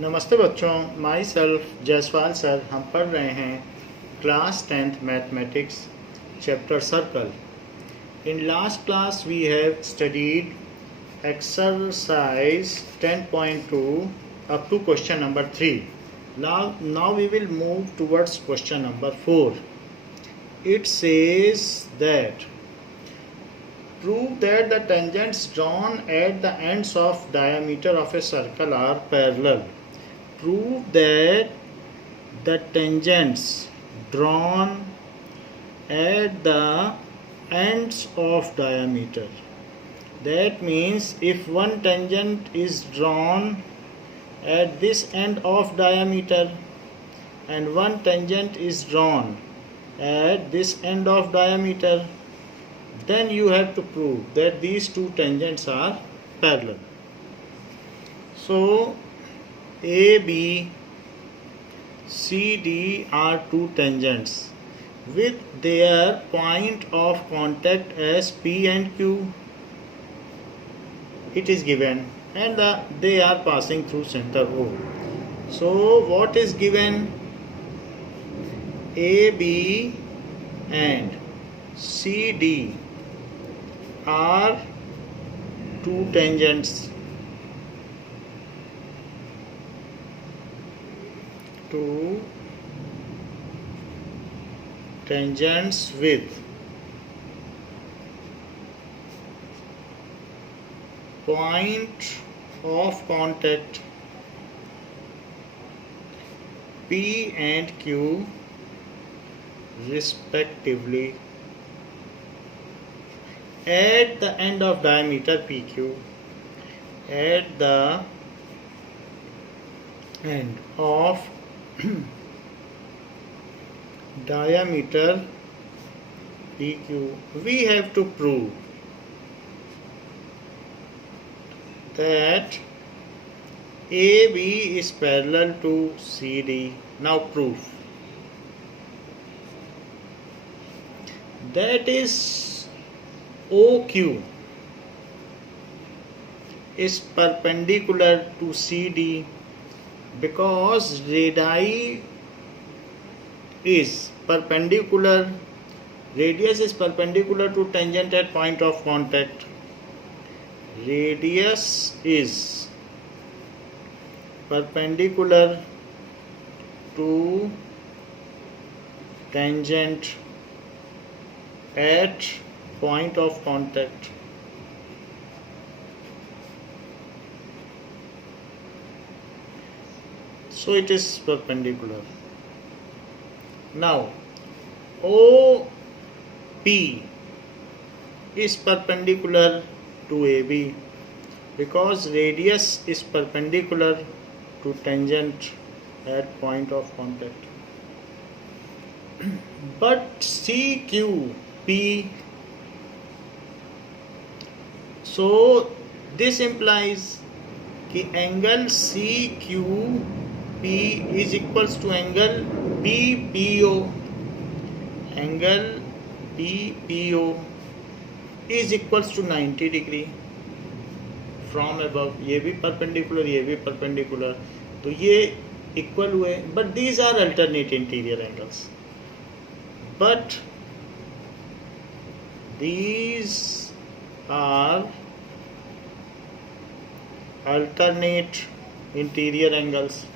नमस्ते बच्चों, my self Jaiswal sir. हम पढ़ रहे हैं class 10th mathematics chapter circle. In last class we have studied exercise 10.2 up to question number 3. Now we will move towards question number 4. It says that prove that the tangents drawn at the ends of diameter of a circle are parallel. Prove that the tangents drawn at the ends of diameter. That means if one tangent is drawn at this end of diameter and one tangent is drawn at this end of diameter, then you have to prove that these two tangents are parallel. So A, B, C, D are two tangents with their point of contact as P and Q. It is given and they are passing through center O. So what is given? A, B and C, D are two tangents. Two tangents with point of contact P and Q respectively at the end of diameter PQ. At the end of diameter PQ, we have to prove that AB is parallel to CD. Now proof. That is OQ is perpendicular to CD because radii is perpendicular, radius is perpendicular to tangent at point of contact. Radius is perpendicular to tangent at point of contact. So it is perpendicular. Now OP is perpendicular to AB because radius is perpendicular to tangent at point of contact. But CQP, so this implies कि angle CQP is equals to angle BPO. Angle BPO is equals to 90 degree from above. ये भी perpendicular, ये भी perpendicular, तो ये equal हुए. But these are alternate interior angles. But these are alternate interior angles.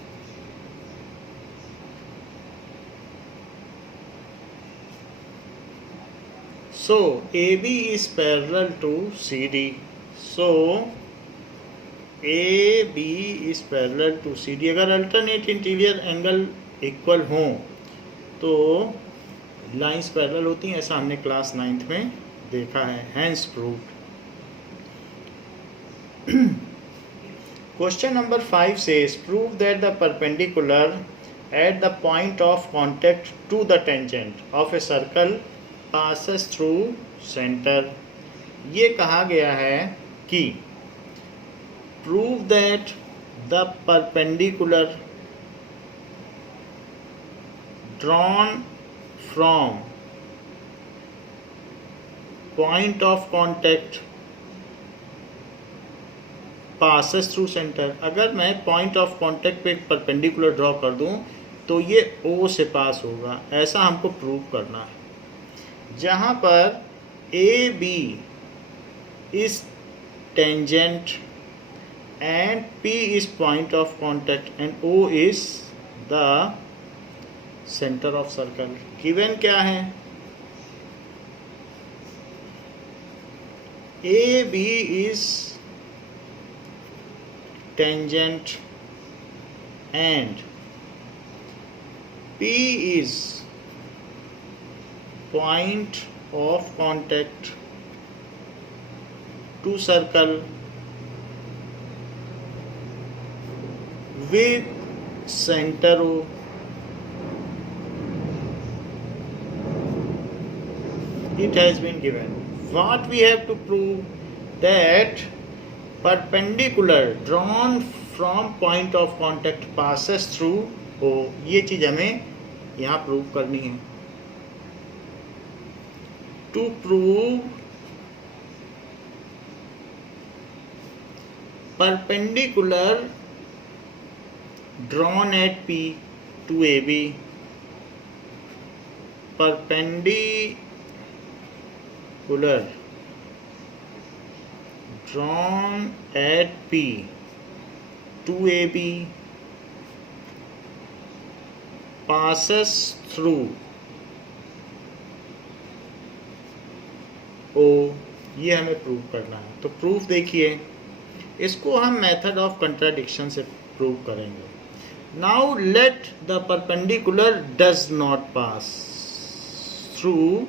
So AB is parallel to CD. So AB is parallel to CD. अगर alternate interior angle equal हों तो lines parallel होती हैं, ऐसा हमने class 9th में देखा है. Hence proved. Question number 5 says prove that the perpendicular at the point of contact to the tangent of a circle passes through center. ये कहा गया है कि prove that the perpendicular drawn from point of contact passes through centre. अगर मैं point of contact पे एक perpendicular draw कर दूं तो ये ओ से पास होगा, ऐसा हमको प्रूव करना है। जहां पर A B is tangent and P is point of contact and O is the center of circle। given क्या है? AB is tangent and P is point of contact to circle with center O। it has been given। what we have to prove? that perpendicular drawn from point of contact passes through O। ये चीज हमें यहाँ prove करनी है। to prove perpendicular drawn at P to AB, perpendicular drawn at P to AB passes through O। ये हमें prove करना है। तो प्रूफ देखिए, इसको हम मेथड ऑफ कंट्राडिक्शन से प्रूव करेंगे। Now let the perpendicular does not pass through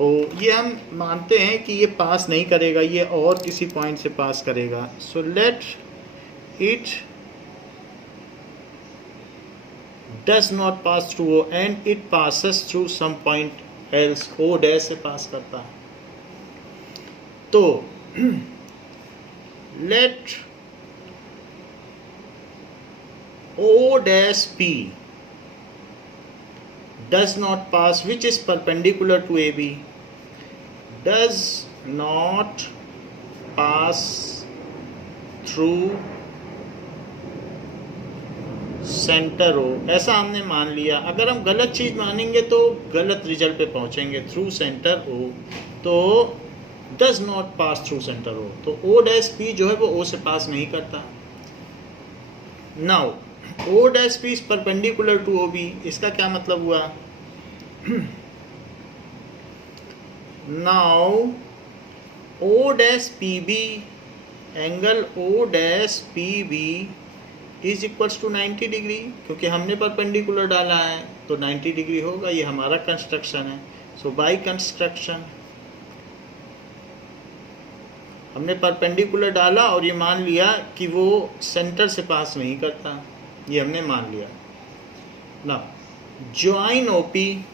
O। ये हम मानते हैं कि ये पास नहीं करेगा, ये और किसी पॉइंट से पास करेगा। So let it does not pass through O and it passes through some point else। O dash से पास करता है। तो let O dash P does not pass, which is perpendicular to AB, does not pass through center O। ऐसा हमने मान लिया। अगर हम गलत चीज मानेंगे तो गलत रिजल्ट पे पहुंचेंगे। थ्रू सेंटर O, तो does not pass through center O, तो O dash P जो है वो O से पास नहीं करता। Now O dash P is perpendicular to OB। इसका क्या मतलब हुआ? Now O dash PB, angle O dash PB is equals to 90 degree, क्योंकि हमने परपेंडिकुलर डाला है तो 90 डिग्री होगा। ये हमारा कंस्ट्रक्शन है। सो बाय कंस्ट्रक्शन हमने परपेंडिकुलर डाला और ये मान लिया कि वो सेंटर से पास नहीं करता, ये हमने मान लिया। ना ज्वाइन ओपी,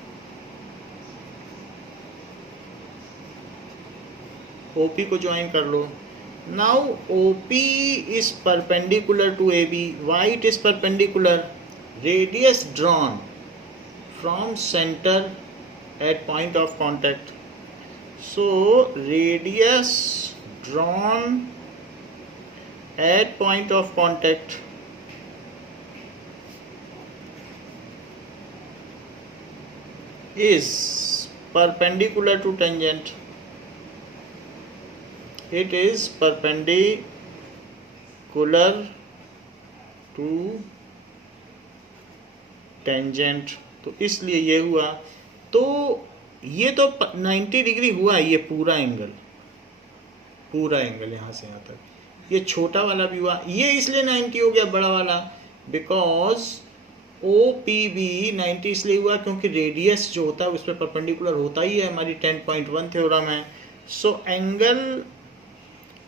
ओपी को ज्वाइन कर लो। Now OP is perpendicular to A B. Why it is perpendicular? Radius drawn from centre at point of contact. So radius drawn at point of contact is perpendicular to tangent। it is perpendicular to tangent। तो इसलिए ये हुआ। तो ये तो 90 degree हुआ, ये पूरा एंगल यहाँ से यहाँ तक। ये छोटा वाला भी हुआ, ये इसलिए 90 हो गया बड़ा वाला, बिकॉज OPB 90 इसलिए हुआ क्योंकि रेडियस जो होता है उस पर परपेंडिकुलर होता ही है, हमारी 10.1 थ्योरम है। So angle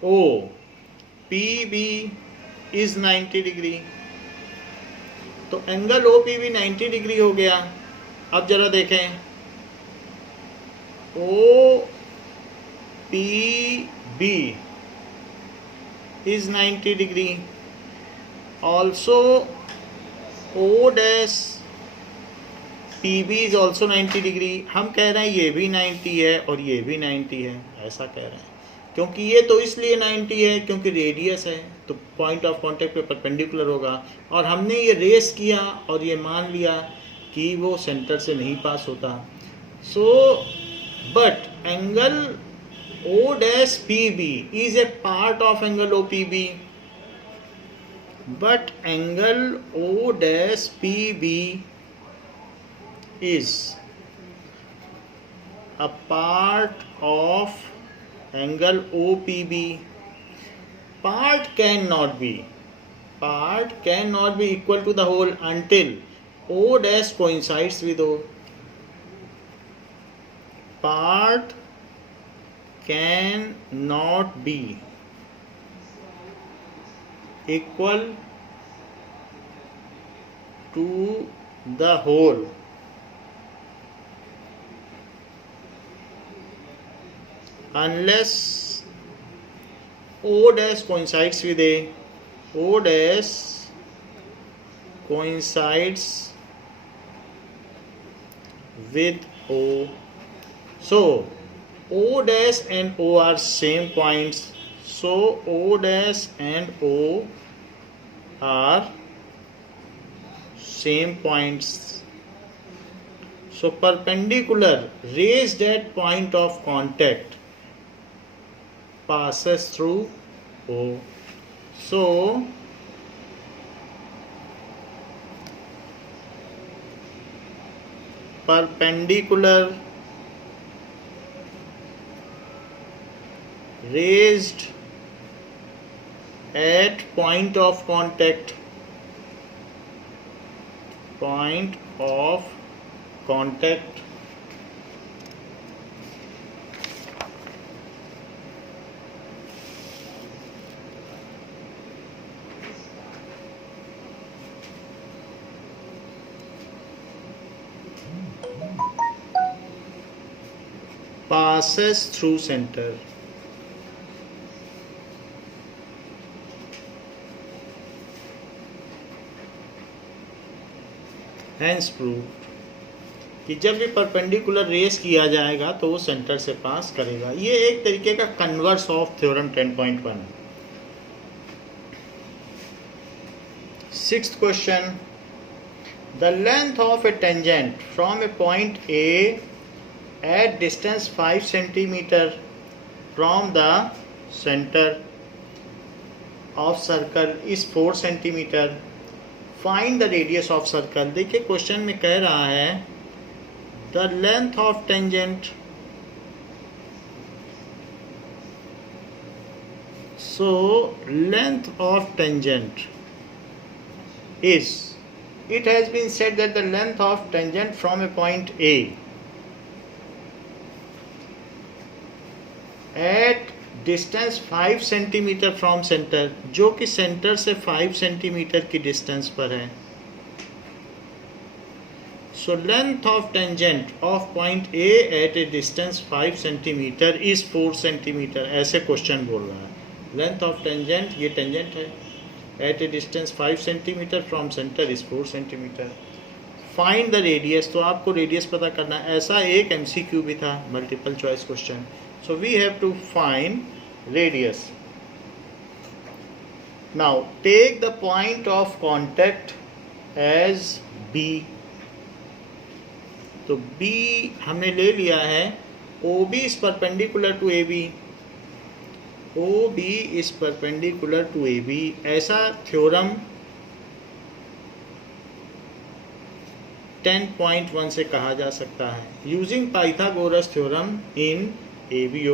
OPB is 90 degree. तो एंगल OPB 90 डिग्री हो गया। अब जरा देखें, OPB is 90 degree. Also O dash PB is also 90 degree. हम कह रहे हैं ये भी 90 है और ये भी 90 है, ऐसा कह रहे हैं। क्योंकि ये तो इसलिए 90 है क्योंकि रेडियस है, तो पॉइंट ऑफ कांटेक्ट पे परपेंडिकुलर होगा। और हमने ये रेस किया और ये मान लिया कि वो सेंटर से नहीं पास होता। So but angle O dash PB is a part of angle OPB, but angle O dash PB is a part of angle OPB. Part cannot be equal to the whole until O dash coincides with O. Part can not be equal to the whole unless O dash coincides with A. O dash coincides with O. So O dash and O are same points, so O dash and O are same points. So perpendicular raised at point of contact passes through O. So perpendicular raised at point of contact passes through center. Hence proved कि जब भी perpendicular race किया जाएगा तो वो centre से पास करेगा। ये एक तरीके का converse of theorem 10.1। Sixth question, the length of A tangent from A point A at distance 5 centimeter from the center of circle is 4 centimeter. Find the radius of circle. देखिए क्वेश्चन में कह रहा है the length of tangent. So length of tangent is, it has been said that the length of tangent from a point A at distance 5 centimetre from centre, जो कि centre से 5 centimetre की distance पर है। So length of tangent of point A at a distance 5 centimetre is 4 centimetre, ऐसे question बोल रहा है। लेंथ ऑफ टेंजेंट, ये टेंजेंट है, at a distance 5 centimetre from centre is 4 centimetre. Find the radius, तो आपको रेडियस पता करना। ऐसा एक MCQ भी था, multiple choice question. So we have to find radius. Now take the point of contact as B. तो B हमने ले लिया है, OB is perpendicular to AB. OB is perpendicular to AB. ऐसा थ्योरम 10.1 से कहा जा सकता है, using Pythagoras theorem in ABO.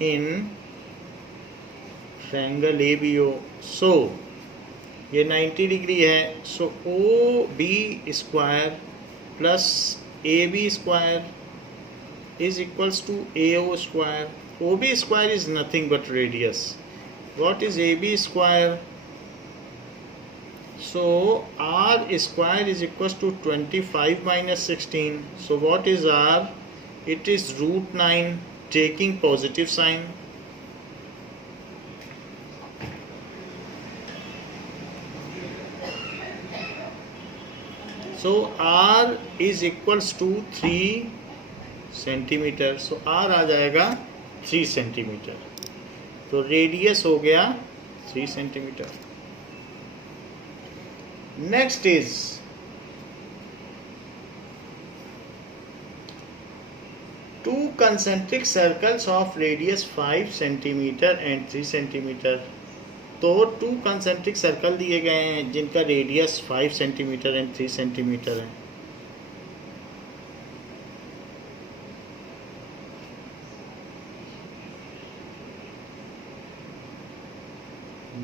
In triangle ABO. So ये 90 डिग्री है, so OB square plus AB square is equals to AO square. OB square is nothing but radius. What is AB square? So R square is equals to 25 minus 16. So what is R? It is root 9, taking positive sign. So r is equals to 3 centimetre. So r आ जाएगा 3 centimetre. तो radius हो गया 3 centimetre. Next is two concentric circles of radius 5 centimetre and 3 centimetre. तो 2 concentric circle दिए गए हैं जिनका radius 5 centimetre and 3 centimetre है.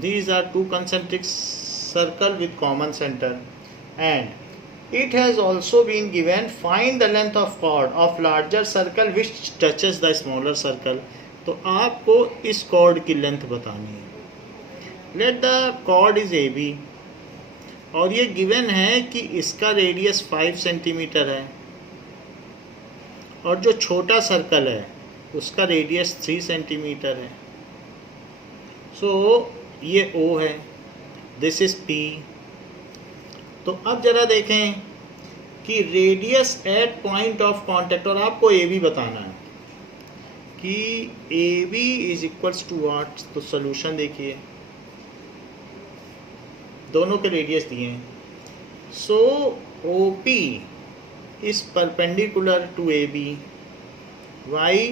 These are 2 concentric circle with common center, and it has also been given find the length of chord of larger circle which touches the smaller circle. तो आपको इस chord की length बतानी है. Let the chord is AB और ये given है कि इसका रेडियस 5 सेंटीमीटर है और जो छोटा सर्कल है उसका रेडियस 3 सेंटीमीटर है. सो ये O है, दिस इज P. तो अब जरा देखें कि radius at point of contact, और आपको ए बी बताना है कि A B is equals to what. तो सोल्यूशन देखिए, दोनों के रेडियस दिए हैं. So O P is perpendicular to A B. Why?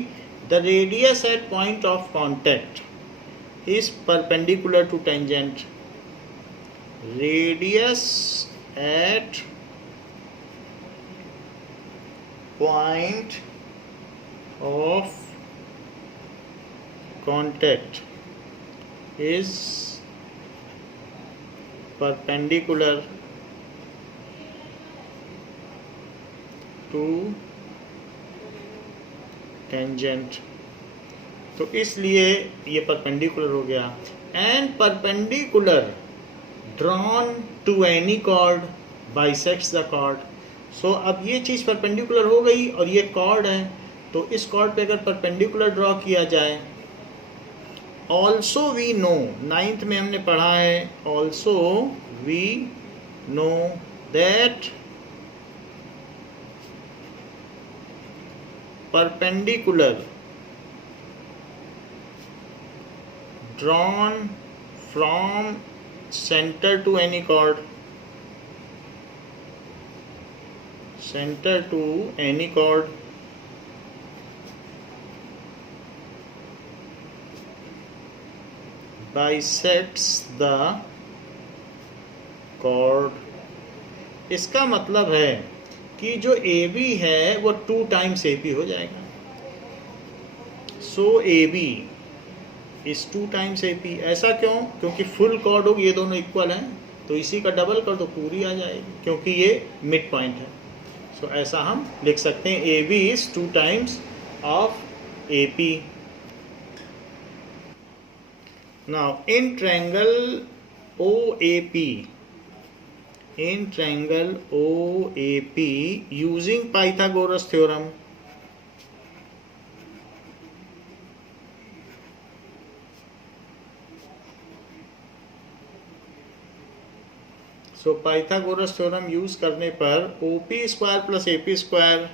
The radius at point of contact is perpendicular to tangent. Radius at point of contact is perpendicular to tangent. तो इसलिए ये perpendicular हो गया. And perpendicular drawn to any chord bisects the chord. So अब ये चीज़ perpendicular हो गई और ये कॉर्ड है, तो इस कॉर्ड पे अगर परपेंडिकुलर ड्रॉ किया जाए. ऑल्सो वी नो, 9th में हमने पढ़ा है, also we know that perpendicular drawn from center to any chord, center to any chord bisects the chord. इसका मतलब है कि जो AB है वो 2 टाइम्स AP हो जाएगा. सो AB इस 2 टाइम्स AP. ऐसा क्यों? क्योंकि फुल कॉर्ड होगी, ये दोनों इक्वल हैं, तो इसी का डबल कर दो पूरी आ जाएगी, क्योंकि ये मिड पॉइंट है. सो ऐसा हम लिख सकते हैं AB is 2 times of AP. Now in triangle OAP, in triangle OAP using Pythagoras theorem, so Pythagoras theorem use करने पर OP square plus AP square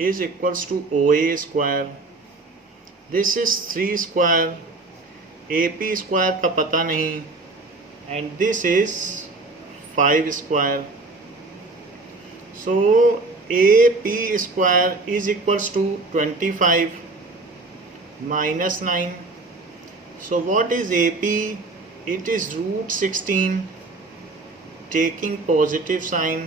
is equals to OA square. This is 3 square. AP square का पता नहीं, and this is 5 square. So AP square is equals to 25 minus 9. So what is AP? It is root 16 taking positive sign.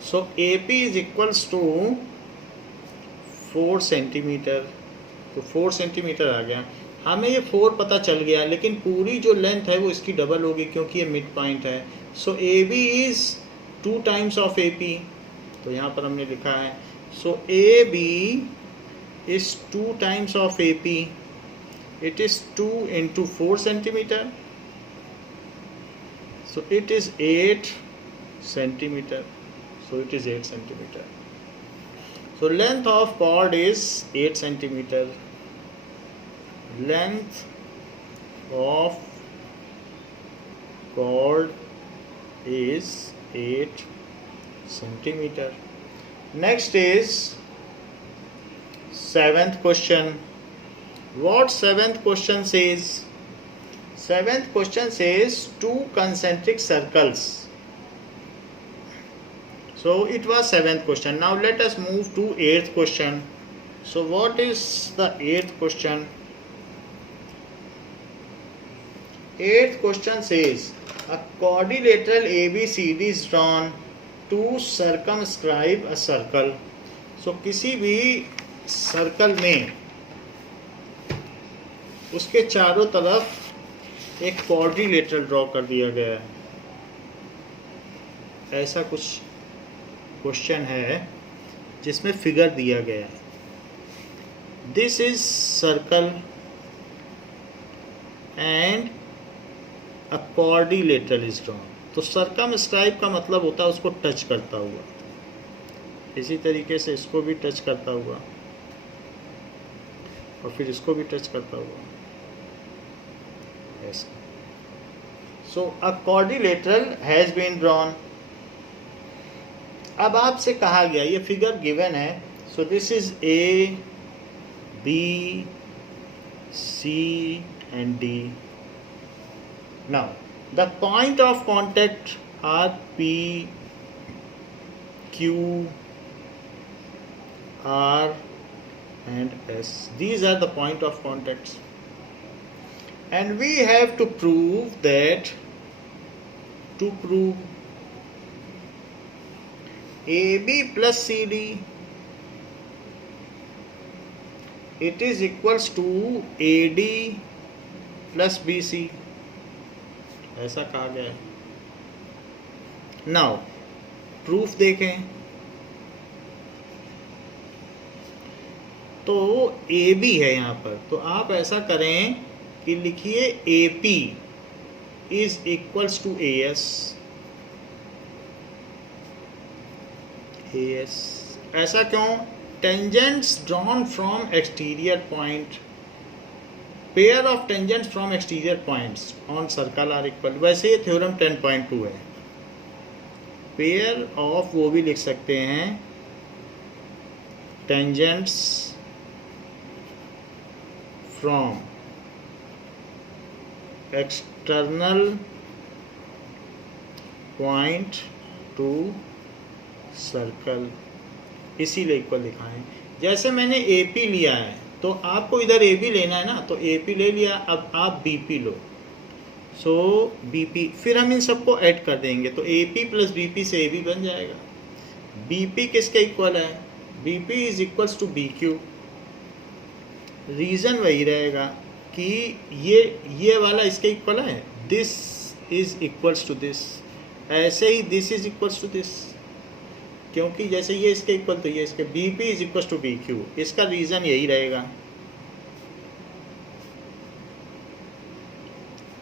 So AP is equals to 4 centimetre. तो 4 centimetre आ गया. हमें ये 4 पता चल गया, लेकिन पूरी जो लेंथ है वो इसकी डबल होगी क्योंकि ये मिड पॉइंट है. सो AB is 2 times of AP. तो यहाँ पर हमने लिखा है, सो AB is 2 times of AP. It is 2 into 4 centimeter. So it is 8 centimeter. So it is 8 centimeter. So length of chord is 8 centimeter. length of chord is 8 centimeter. Next is seventh question. What seventh question says? Seventh question says two concentric circles. So it was seventh question. Now let us move to eighth question. So what is the eighth question? Eighth question says a quadrilateral ABCD is drawn to circumscribe a circle. So किसी भी circle में उसके चारों तरफ एक quadrilateral draw कर दिया गया है. ऐसा कुछ क्वेश्चन है जिसमें फिगर दिया गया है. This is circle and a quadrilateral is drawn. तो सर्कमस्क्राइब का मतलब होता है उसको टच करता हुआ. इसी तरीके से इसको भी टच करता हुआ और फिर इसको भी टच करता हुआ. ऐसा. So a quadrilateral has been drawn. अब आपसे कहा गया, ये फिगर गिवन है. So this is A B C and D. Now, the point of contact are P, Q, R and S. These are the point of contacts. And we have to prove that, to prove AB plus CD, it is equals to AD plus BC. ऐसा कहा गया है. Now proof देखें तो A B है यहाँ पर. तो आप ऐसा करें कि लिखिए A P is equals to A S. ऐसा क्यों? Tangents drawn from exterior point. Pair of tangents from exterior points on circle are equal. वैसे ये थ्योरम 10.2 है. पेयर ऑफ वो भी लिख सकते हैं tangents from external point to circle, इसीलिए इक्वल लिखा है. जैसे मैंने ए पी लिया है तो आपको इधर ए बी लेना है ना, तो ए पी ले लिया. अब आप बी पी लो. सो बी पी, फिर हम इन सबको ऐड कर देंगे तो A P plus B P से ए बी बन जाएगा. बी पी किसके इक्वल है? B P is equals to B Q. Reason वही रहेगा कि ये वाला इसके इक्वल है. This is equals to this. ऐसे ही this is equals to this, क्योंकि जैसे ये इसके इक्वल तो ये इसके. B P is equal to B Q. इसका रीज़न यही रहेगा.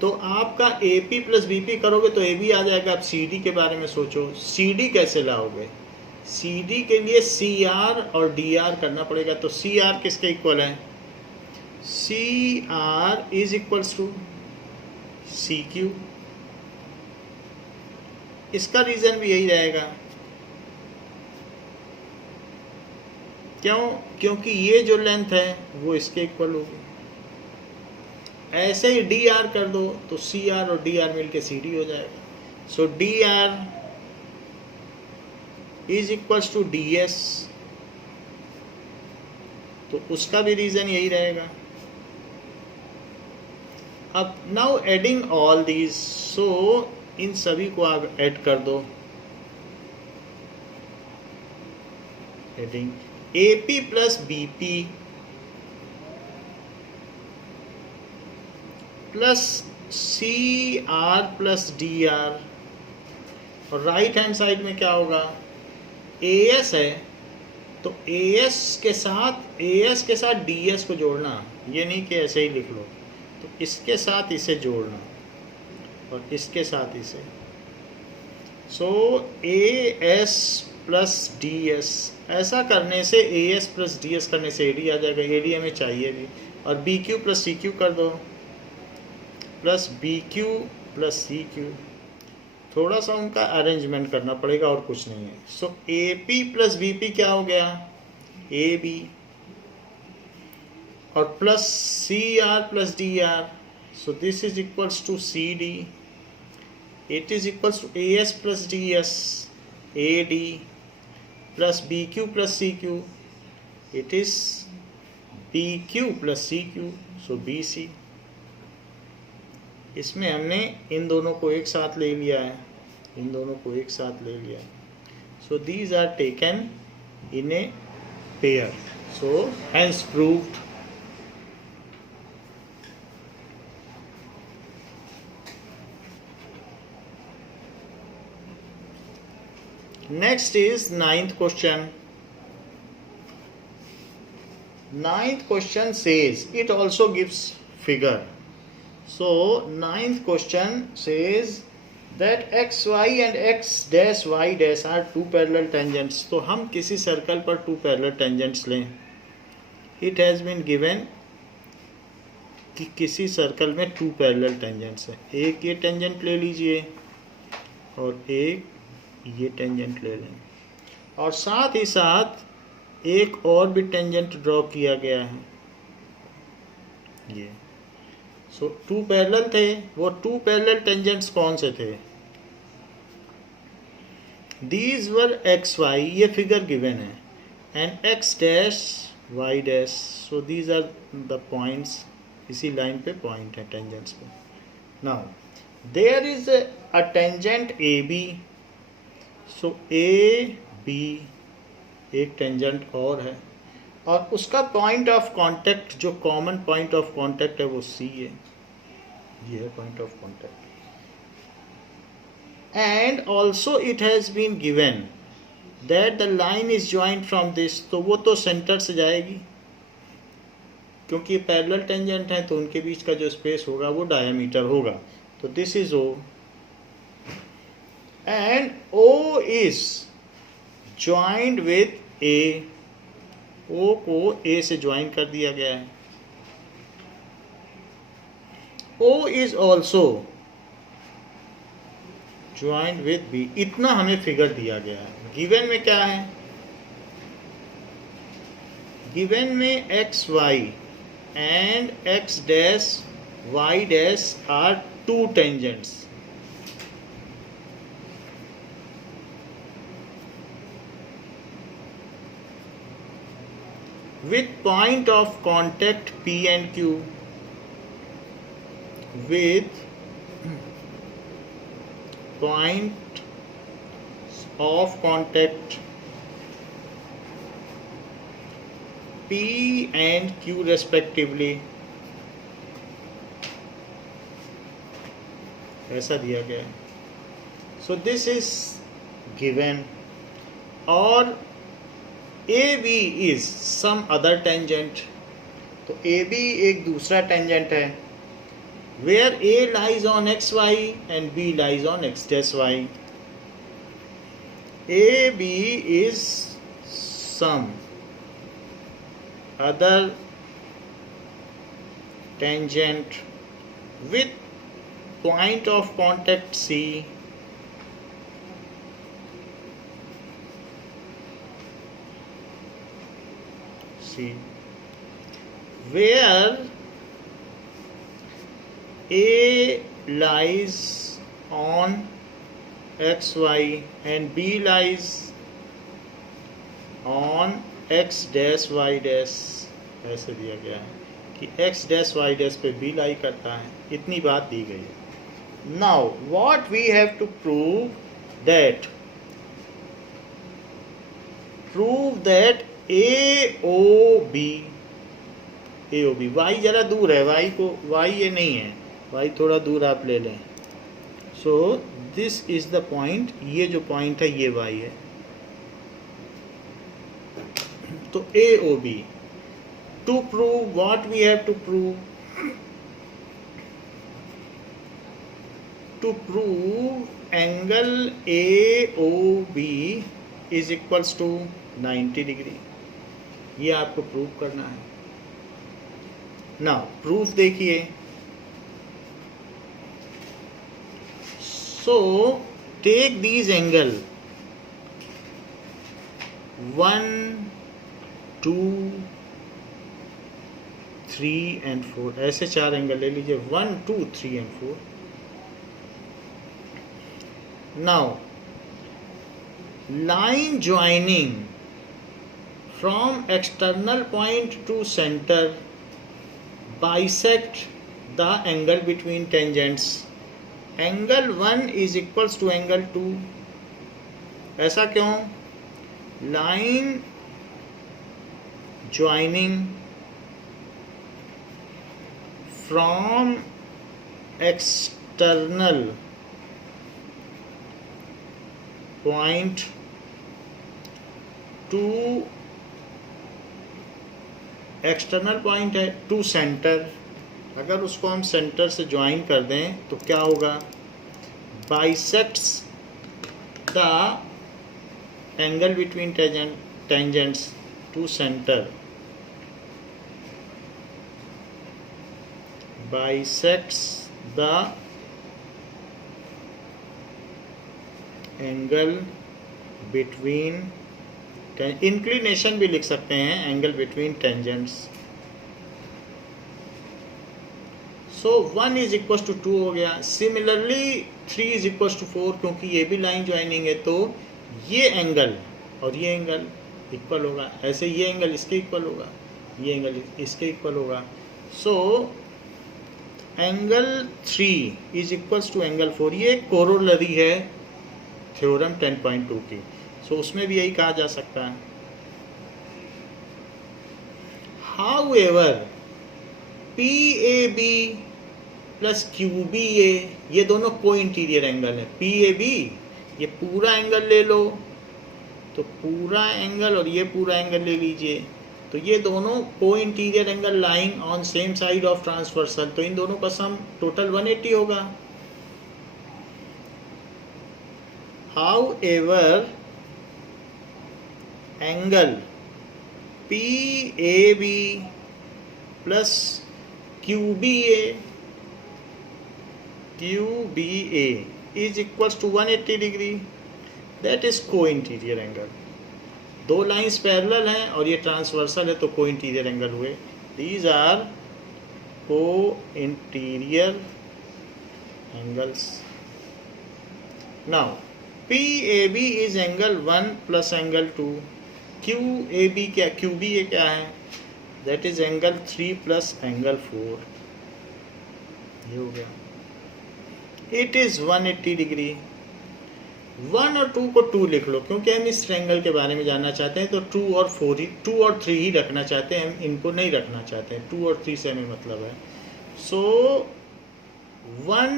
तो आपका A P plus B P करोगे तो ए बी आ जाएगा. आप सी डी के बारे में सोचो. सी डी कैसे लाओगे? सी डी के लिए सी आर और डी आर करना पड़ेगा. तो सी आर किसके इक्वल है? C R is equals to C Q. इसका रीज़न भी यही रहेगा. क्यों? क्योंकि ये जो लेंथ है वो इसके इक्वल होगी. ऐसे ही डी आर कर दो तो सी आर और डी आर मिलके सी डी हो जाएगा. So D R is equals to D S. तो उसका भी रीजन यही रहेगा. अब now adding all these. So इन सभी को आप ऐड कर दो. Adding A P plus B P plus C R plus D R. और राइट हैंड साइड में क्या होगा? ए एस है तो ए एस के साथ डी एस को जोड़ना. ये नहीं कि ऐसे ही लिख लो. तो इसके साथ इसे जोड़ना और इसके साथ इसे. So A S plus D S. ऐसा करने से A S plus D S करने से ए डी आ जाएगा. ए डी हमें चाहिए भी. और B Q plus C Q कर दो, plus B Q plus C Q. थोड़ा सा उनका अरेंजमेंट करना पड़ेगा और कुछ नहीं है। So A P plus B P क्या हो गया, ए बी, और plus C R plus D R, so this is equals to C D. It is equals to A S plus D S, A D, plus B Q plus C Q, it is B Q plus C Q, so B C. इसमें हमने इन दोनों को एक साथ ले लिया है, इन दोनों को एक साथ ले लिया है। So these are taken in a pair, so hence proved. Next is ninth question. Ninth question says, it also gives figure. So ninth question says that x y and x dash y dash are two parallel tangents. तो हम किसी circle पर two parallel tangents लें. It has been given कि किसी circle में two parallel tangents है. एक ये टेंजेंट ले लीजिए और एक ये टेंजेंट ले लें, और साथ ही साथ एक और भी टेंजेंट ड्रॉ किया गया है ये। सो टू पैरेलल थे, वो टू पैरेलल टेंजेंट्स कौन से थे, दीज वर एक्स वाई, ये फिगर गिवन है, and X dash Y dash, so these are the points, इसी लाइन पे पॉइंट है टेंजेंट्स पे। Now there is a tangent A B, so A B एक टेंजेंट और है, और उसका पॉइंट ऑफ कांटेक्ट, जो कॉमन पॉइंट ऑफ कांटेक्ट है वो सी है, ये है point of contact. And also it has been given that the line is joint from this, तो वो तो सेंटर से जाएगी क्योंकि पैरेलल टेंजेंट है, तो उनके बीच का जो स्पेस होगा वो डायमीटर होगा, तो this is O. And O is joined with A, O को A से ज्वाइन कर दिया गया है। O is also joined with B, इतना हमें फिगर दिया गया है। गिवन में क्या है, गिवन में X Y and X dash Y dash are two tangents, with point of contact P and Q, with point of contact P and Q respectively, ऐसा दिया गया है। So this is given, और AB is some other tangent, तो AB एक दूसरा tangent है, where A lies on XY and B lies on X dash Y. AB is some other tangent with point of contact C, where A lies on XY and B lies on X dash Y dash, ऐसे दिया गया है कि X dash Y dash पे B लाई करता है, इतनी बात दी गई है। Now what we have to prove that AOB, y जरा दूर है, y ये नहीं है, y थोड़ा दूर आप ले लें। So this is the point, ये जो पॉइंट है ये y है, तो AOB। To prove what we have to prove, to prove angle AOB is equals to 90 degree, ये आपको प्रूव करना है। नाउ प्रूफ देखिए. So take these angle 1, 2, 3 and 4. ऐसे 4 एंगल ले लीजिए. 1, 2, 3 and 4. Now line joining from external point to center bisect the angle between tangents. Angle 1 is equals to angle 2. ऐसा क्यों? Line joining from external point to external point है to centre. अगर उसको हम centre से join कर दें तो क्या होगा? Bisects the angle between tangents to centre. Bisects the angle between, inclination भी लिख सकते हैं, angle between tangents. So 1 is equal to 2 हो गया. सिमिलरली 3 इज इक्वल टू 4, क्योंकि ये भी लाइन ज्वाइनिंग है तो ये एंगल और ये एंगल इक्वल होगा. ऐसे ये एंगल इसके इक्वल होगा, ये एंगल इसके इक्वल होगा. So angle 3 is equal to angle 4. ये कोरोलरी है थ्योरम 10.2 की. सो उसमें भी यही कहा जा सकता है. हाउएवर PAB प्लस QBA ये दोनों को इंटीरियर एंगल है. PAB ये पूरा एंगल ले लो तो पूरा एंगल और ये पूरा एंगल ले लीजिए तो ये दोनों co-interior angle lying on same side of transversal. तो इन दोनों का सम टोटल 180 होगा. However angle PAB plus QBA is equal to 180 degree. That is co-interior angle. दो लाइंस पैरेलल हैं और ये ट्रांसवर्सल है तो को इंटीरियर एंगल हुए. These are co-interior angles. Now PAB is angle 1 plus angle 2. QAB क्या, QBA क्या है? That is angle 3 plus angle 4. ये हो गया. It is 180 degree. 1 और 2 को 2 लिख लो क्योंकि हम इस ट्रायंगल के बारे में जानना चाहते हैं. तो 2 और 3 ही रखना चाहते हैं, हम इनको नहीं रखना चाहते हैं. 2 और 3 से हमें मतलब है. सो 1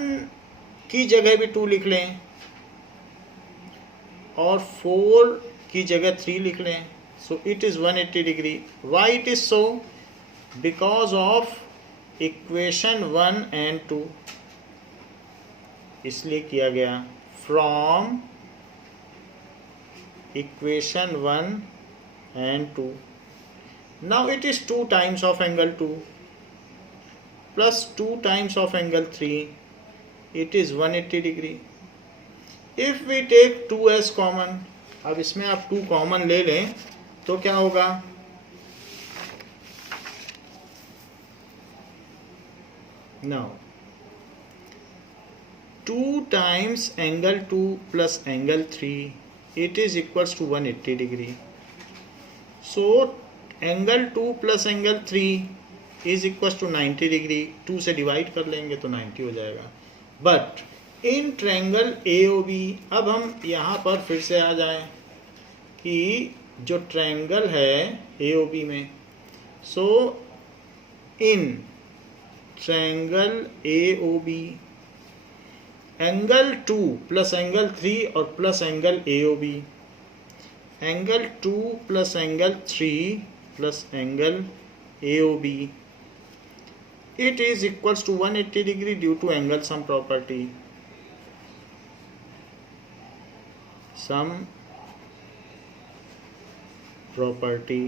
की जगह भी 2 लिख लें और 4 की जगह 3 लिख लें. So it is 180 degree. Why it is so? Because of equation 1 and 2. इसलिए किया गया. From equation 1 and 2. Now it is 2 times of angle 2 plus 2 times of angle 3. It is 180 degree. If we take 2 as common, अब इसमें आप 2 common ले लें तो क्या होगा? Now 2 times angle 2 plus angle 3 it is equals to 180 degree. So angle 2 plus angle 3 is equals to 90 degree. 2 से divide कर लेंगे तो 90 हो जाएगा. बट इन ट्रायंगल AOB, अब हम यहाँ पर फिर से आ जाएं कि जो ट्रायंगल है AOB में, so in triangle AOB angle 2 plus angle 3 और plus angle AOB, angle 2 plus angle 3 plus angle AOB, it is equals to 180 degree due to angle sum property. Sum property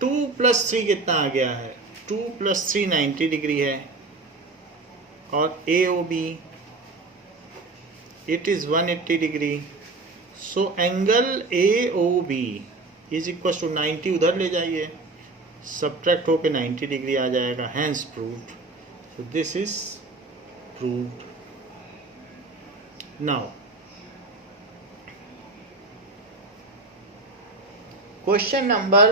2 plus 3 कितना आ गया है? 2 + 3 90 degree है और AOB it is 180 degree. So angle AOB is equal to 90 उधर ले जाइए, subtract होके 90 degree आ जाएगा. Hence proved. So this is proved. Now question number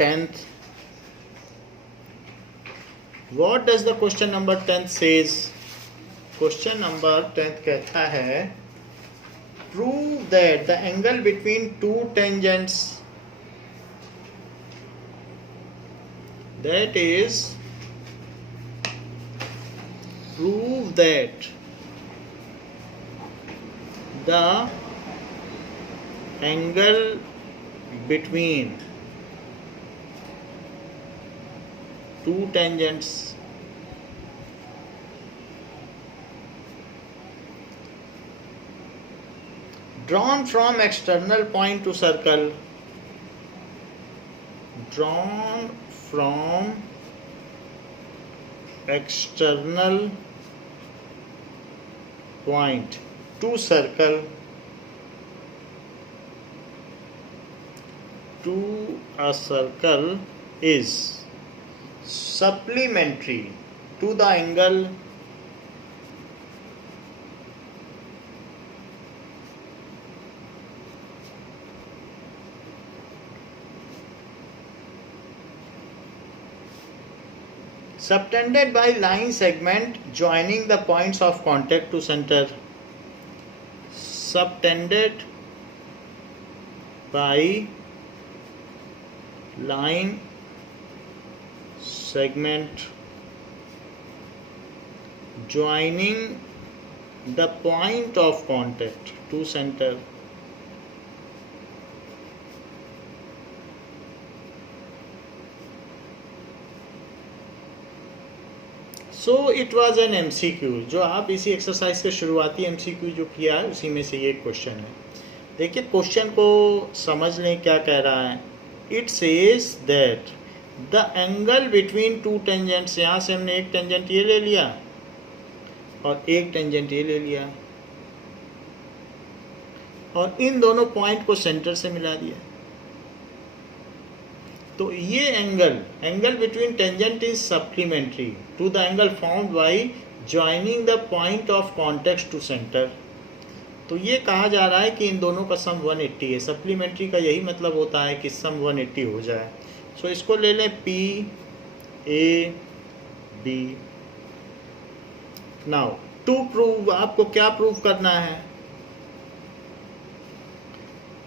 10th. What does the question number 10th says? Question number 10th कहता है prove that the angle between two tangents, that is prove that the angle between two tangents drawn from external point to circle, drawn from external point to circle to a circle is supplementary to the angle subtended by line segment joining the points of contact to center. Subtended by line segment joining the point of contact to center. So it was an MCQ. जो आप इसी exercise के शुरुआती MCQ जो किया है उसी में से ये क्वेश्चन है. देखिए क्वेश्चन को समझ लें क्या कह रहा है. It says that the angle between two tangents, यहाँ से हमने एक टेंजेंट ये ले लिया और एक टेंजेंट ये ले लिया और इन दोनों पॉइंट को सेंटर से मिला दिया. तो ये angle between tangent is supplementary to the angle found by joining the point of contact to centre. तो ये कहा जा रहा है कि इन दोनों का सम 180 है. सप्लीमेंट्री का यही मतलब होता है कि सम 180 हो जाए. सो इसको ले लें PAB. नाउ टू प्रूव, आपको क्या प्रूव करना है.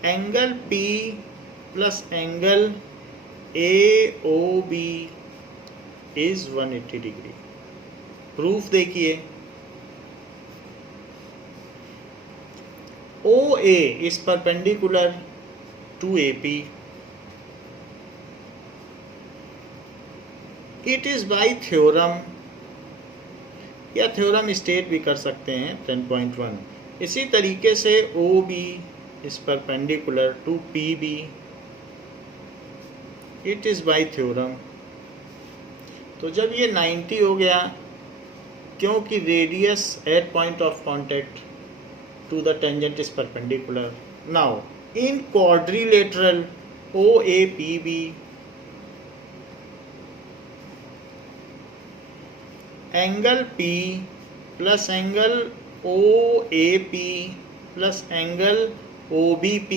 Angle P plus angle AOB is 180 degree. Proof देखिए. OA is perpendicular to AP. It is by theorem, या थ्योरम स्टेट भी कर सकते हैं 10.1. इसी तरीके से OB is perpendicular to PB. It is by theorem. तो जब ये 90 हो गया, क्योंकि radius at point of contact to the tangent is perpendicular. Now in quadrilateral OAPB, angle P plus angle OAP plus angle OBP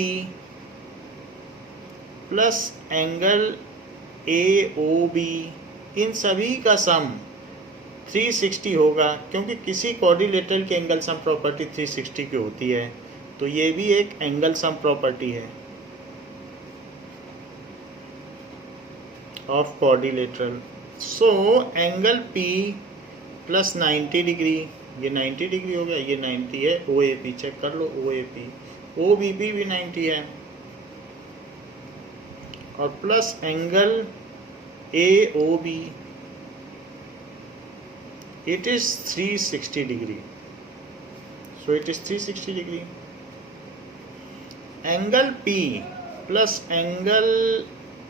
plus angle AOB, इन सभी का सम 360 होगा, क्योंकि किसी क्वाड्रिलेटरल की एंगल सम प्रॉपर्टी 360 की होती है. तो ये भी एक एंगल सम प्रॉपर्टी है of quadrilateral. So angle P plus 90 degree, ये 90 डिग्री हो गया, ये 90 है. OAP चेक कर लो, OAP. OBP भी 90 है और plus angle AOB, it is 360 degree. So it is 360 degree. Angle P plus angle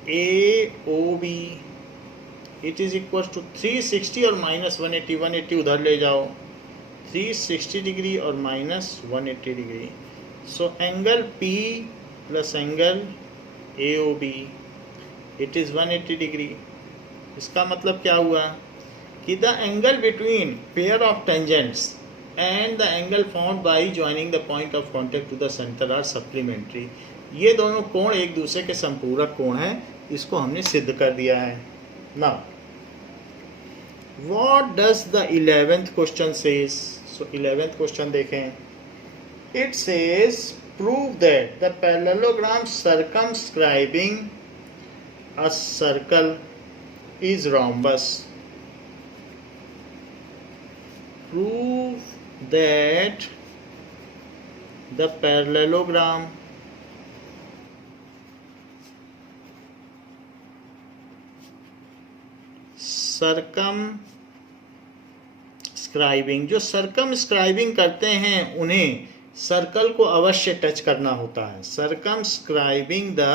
AOB it is equal to 360 और माइनस 180, 180 उधर ले जाओ, 360 डिग्री और minus 180 degree. So angle P plus angle A O B it is 180 degree. इसका मतलब क्या हुआ कि the angle between pair of tangents and the angle found by joining the point of contact to the centre are supplementary. ये दोनों कोण एक दूसरे के संपूरक कोण हैं, इसको हमने सिद्ध कर दिया है। Now what does the 11th question says? So 11th question देखें। It says prove that the parallelogram circumscribing a circle is rhombus. Prove that the parallelogram circumscribing, जो circumscribing करते हैं उन्हें सर्कल को अवश्य टच करना होता है। Circumscribing the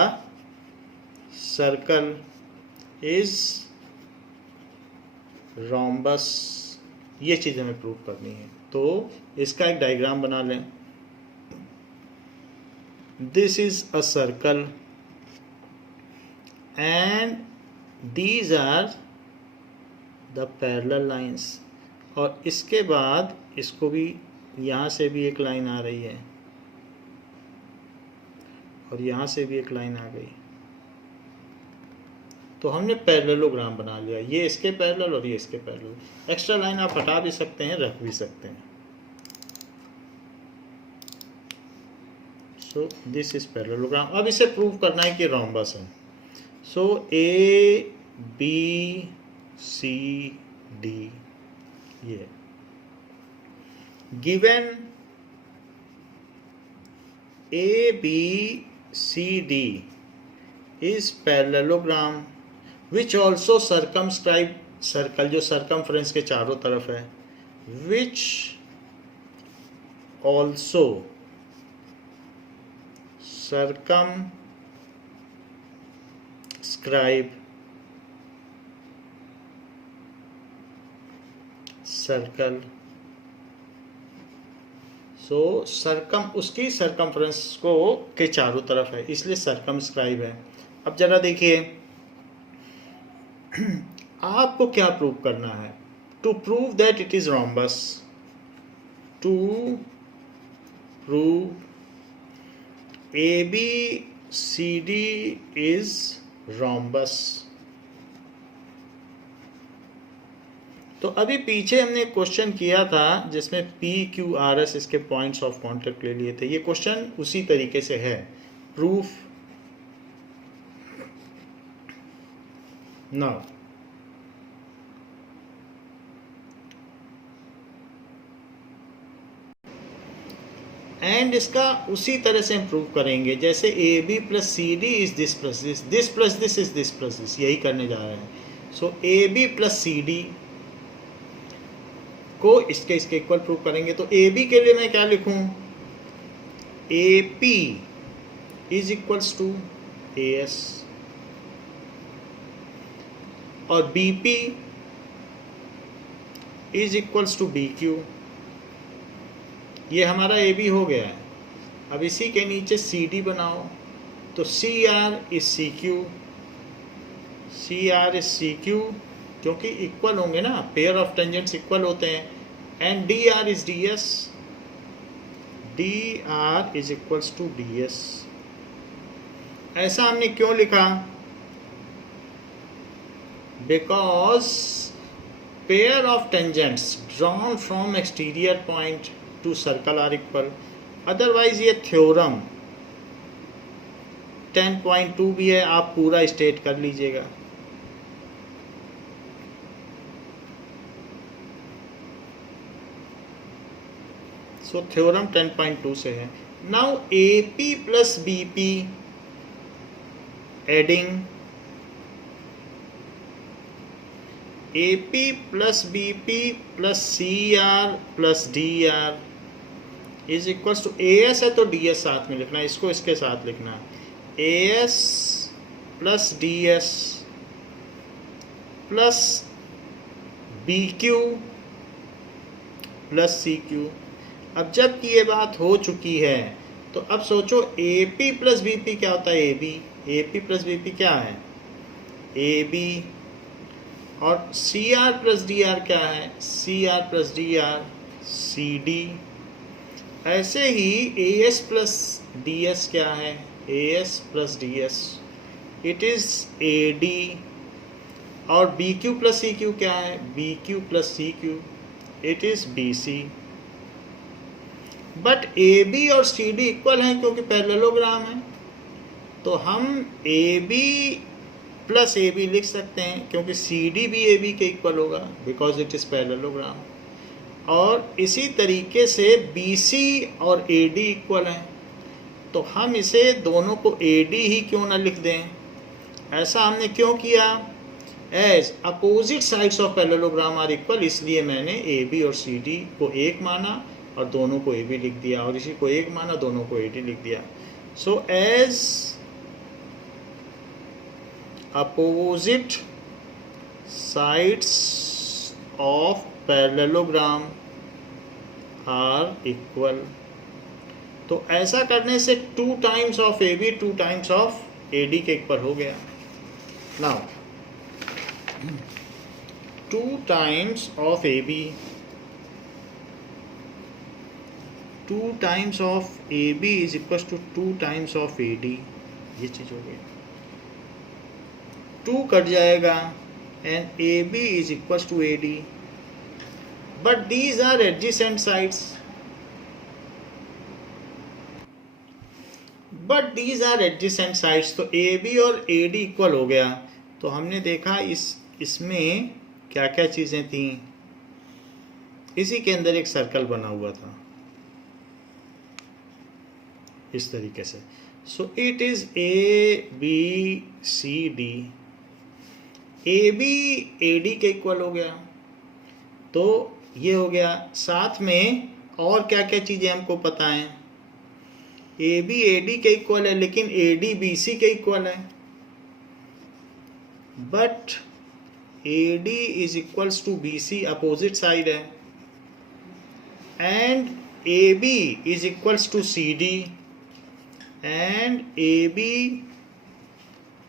circle is rhombus, ये चीज़ हमें प्रूव करनी है। तो इसका एक डायग्राम बना लें। This is a circle and these are the parallel lines, और इसके बाद इसको भी यहाँ से भी एक लाइन आ रही है और यहाँ से भी एक लाइन आ गई। तो हमने पैरेललोग्राम बना लिया, ये इसके पैरेलल और ये इसके पैरेलल। एक्स्ट्रा लाइन आप हटा भी सकते हैं, रख भी सकते हैं। So this is parallelogram. अब इसे प्रूव करना है कि रोम्बस है। So A B C D, ये given A B C D is parallelogram which also circumscribe circle, जो circumference के चारों तरफ है, which also circumscribe circle. So सर्कम उसकी circumference को के चारों तरफ है, इसलिए circumscribe है। अब जरा देखिए आपको क्या प्रूव करना है। To prove that it is rhombus, to prove A B C D is rhombus. तो अभी पीछे हमने क्वेश्चन किया था जिसमें पी क्यू आर एस इसके पॉइंट्स ऑफ कॉन्टेक्ट ले लिए थे। ये क्वेश्चन उसी तरीके से है। प्रूफ नाउ एंड इसका उसी तरह से हम प्रूव करेंगे जैसे A B plus C D is this plus this, this plus this is this plus this, यही करने जा रहे हैं। So A B plus C D को इसके इक्वल प्रूव करेंगे। तो ए बी के लिए मैं क्या लिखूं? A P is equals to A S और B P is equals to B Q. ये हमारा ए बी हो गया है। अब इसी के नीचे सी डी बनाओ, तो C R is C Q, C R is C Q, क्योंकि इक्वल होंगे ना, पेयर ऑफ टेंजेंट्स इक्वल होते हैं। And D R is D S, D R is equals to D S. ऐसा हमने क्यों लिखा? Because pair of tangents drawn from exterior point to circle are equal. Otherwise ये theorem 10.2 भी है, आप पूरा स्टेट कर लीजिएगा। सो थ्योरम 10.2 से है। Now A P plus B P adding A P plus B P plus C R plus D R is equals to A S है तो डी एस साथ में लिखना है, इसको इसके साथ लिखना है। ए S plus D S plus BQ plus CQ। अब जबकि ये बात हो चुकी है तो अब सोचो AP प्लस BP क्या होता है, AP प्लस BP क्या है, AB, और CR प्लस DR क्या है, CR प्लस DR CD। ऐसे ही AS प्लस DS क्या है, AS plus DS it is AD, और BQ प्लस CQ क्या है, BQ plus CQ it is BC। But AB और CD इक्वल हैं क्योंकि पैरेललोग्राम है, तो हम AB प्लस AB लिख सकते हैं क्योंकि CD भी AB के इक्वल होगा बिकॉज इट इज पैरेललोग्राम। और इसी तरीके से BC और AD इक्वल हैं, तो हम इसे दोनों को AD ही क्यों ना लिख दें। ऐसा हमने क्यों किया, as opposite sides of parallelogram are equal, इसलिए मैंने AB और CD को एक माना और दोनों को AB लिख दिया, और इसी को एक माना दोनों को AD लिख दिया। So as opposite sides of parallelogram are equal, तो ऐसा करने से 2 times of AB 2 times of AD के इक्वल हो गया। Now 2 times of AB 2 times of AB is equal to 2 times of AD, ये चीज हो गई। 2 कट जाएगा and AB is equal to AD, but these are adjacent sides, तो AB और AD इक्वल हो गया। तो हमने देखा इसमें क्या क्या चीजें थी, इसी के अंदर एक सर्कल बना हुआ था इस तरीके से। So it is ABCD, AB AD के इक्वल हो गया, तो ये हो गया। साथ में और क्या क्या चीजें हमको पता है, AB AD के इक्वल है लेकिन AD BC के इक्वल है, but AD is equals to BC opposite side है, and AB is equals to CD, and AB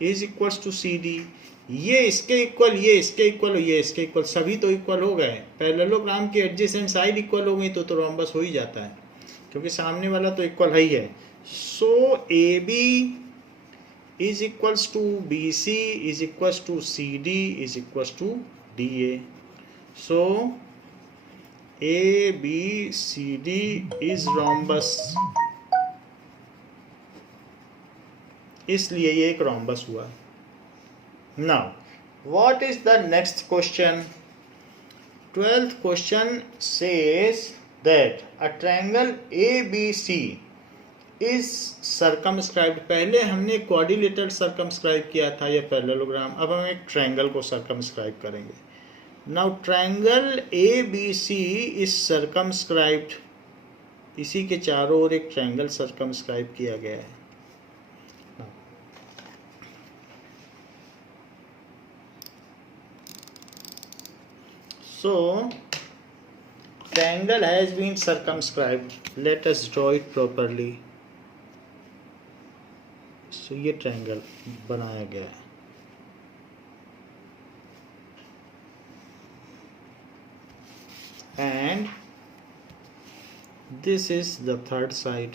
is equals to CD। ये इसके इक्वल, ये इसके इक्वल, ये इसके इक्वल, सभी तो इक्वल हो गए। पैरेललोग्राम की एडजेसेंट साइड इक्वल हो गई तो रोम्बस हो ही जाता है क्योंकि सामने वाला तो इक्वल है ही है। सो AB is equals to BC is equals to CD is equals to DA. So ABCD is rhombus, इसलिए ये एक rhombus हुआ। Now what is the next question? 12th question says that a triangle ABC is circumscribed. पहले हमने quadrilateral circumscribe किया था या parallelogram, अब हम एक ट्रायंगल को सर्कमस्क्राइब करेंगे। Now triangle ABC is circumscribed, इसी के चारों ओर एक ट्रायंगल सर्कमस्क्राइब किया गया है। So triangle has been circumscribed, let us draw it properly. So ये ट्रायंगल बनाया गया है, and this is the third side.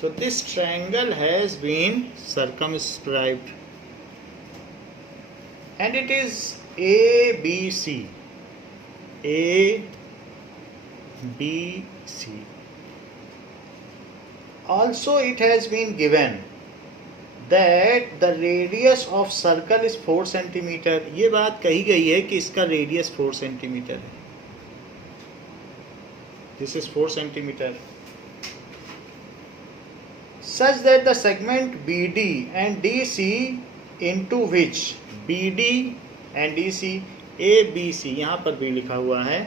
So this triangle has been circumscribed and it is ABC. ABC. Also it has been given that the radius of circle is 4 centimeter. ये बात कही गई है कि इसका रेडियस 4 सेंटीमीटर है। This is 4 centimeter. Such that the segment BD and DC into which BD and DC ABC, यहाँ पर भी लिखा हुआ है।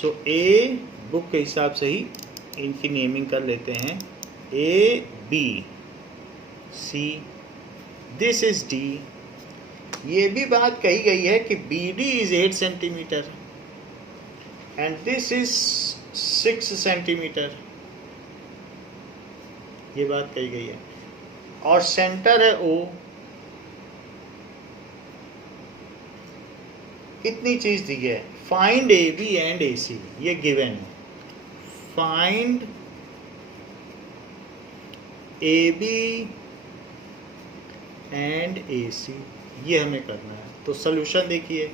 सो A बुक के हिसाब से ही इनकी नेमिंग कर लेते हैं, AB C, this is D. ये भी बात कही गई है कि BD is 8 centimetre and this is 6 centimetre, ये बात कही गई है, और सेंटर है O. कितनी चीज दी है? फाइंड AB एंड AC, ये गिवन है. फाइंड AB एंड AC, ये हमें करना है. तो सॉल्यूशन देखिए,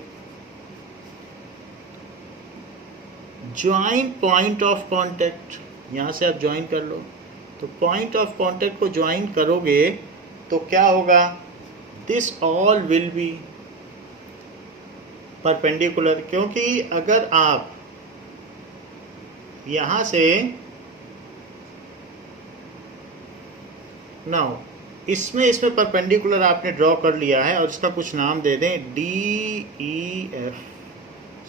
ज्वाइन पॉइंट ऑफ कांटेक्ट, यहाँ से आप ज्वाइन कर लो. तो पॉइंट ऑफ कांटेक्ट को ज्वाइन करोगे तो क्या होगा? This all will be perpendicular, क्योंकि अगर आप यहाँ से नाउ इसमें परपेंडिकुलर आपने ड्रॉ कर लिया है और इसका कुछ नाम दे दें DEF.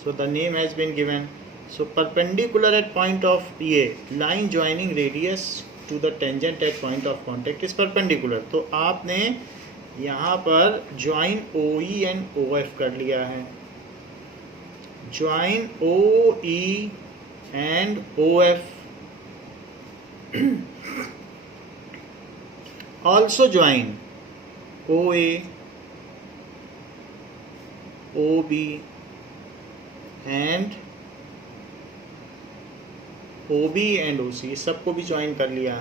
So the name has been given. So perpendicular at point of, ये line joining radius to the tangent at point of contact is perpendicular. तो आपने यहाँ पर ज्वाइन OE एंड OF कर लिया है. Join OE and OF. also join OA, OB and OC, सबको भी ज्वाइन कर लिया.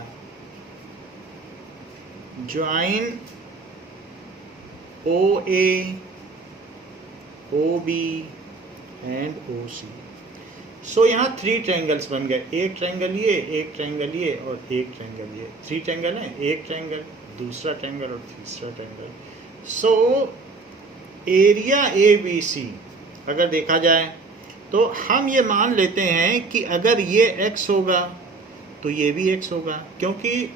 Join OA, OB and OC. सो यहाँ 3 ट्रायंगल्स बन गए. एक ट्रायंगल ये, एक ट्रायंगल ये और एक ट्रायंगल ये. 3 ट्रायंगल हैं, एक ट्रायंगल, दूसरा ट्रायंगल और तीसरा ट्रायंगल. सो एरिया ABC अगर देखा जाए तो हम ये मान लेते हैं कि अगर ये x होगा तो ये भी x होगा, क्योंकि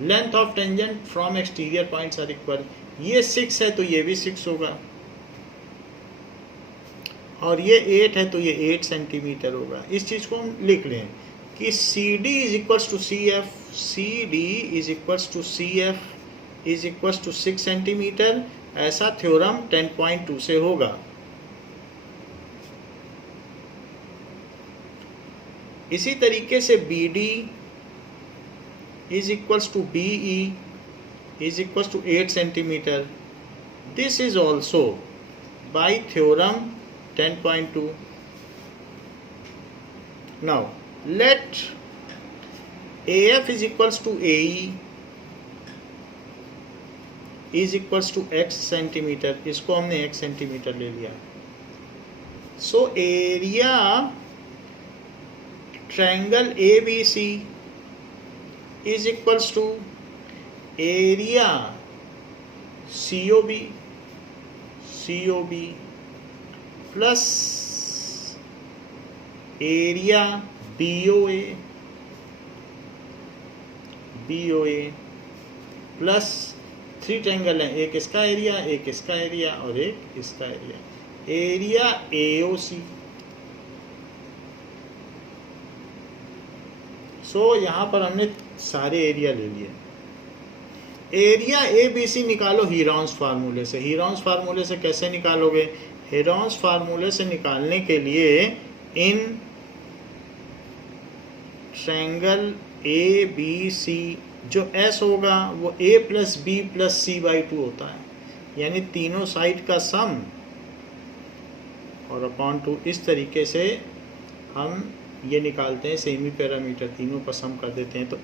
length of tangent from exterior points are equal. ये 6 है तो ये भी 6 होगा, और ये 8 है तो ये 8 सेंटीमीटर होगा. इस चीज़ को हम लिख लें कि CD is equals to CF, CD is equals to CF is equals to 6 centimetre. ऐसा थ्योरम 10.2 से होगा. इसी तरीके से BD is equals to BE is equals to 8 centimetre. This is also by theorem 10.2. Now let AF is equals to AE is equals to x centimetre. इसको हमने x centimetre ले लिया. So area triangle ABC is equals to area COB plus area BOA plus 3 triangle हैं, एक इसका area, एक इसका area और एक इसका एरिया. Area AOC. सो यहाँ पर हमने सारे एरिया ले लिए. एरिया ABC निकालो हीरॉन्स फार्मूले से. हीरॉन्स फार्मूले से कैसे निकालोगे? हेरॉन्स फार्मूले से निकालने के लिए इन ट्रायंगल ABC जो S होगा वो A plus B plus C/2 होता है, यानी तीनों साइड का सम और अपॉन 2. इस तरीके से हम ये निकालते हैं सेमी पैरामीटर, तीनों का सम कर देते हैं. तो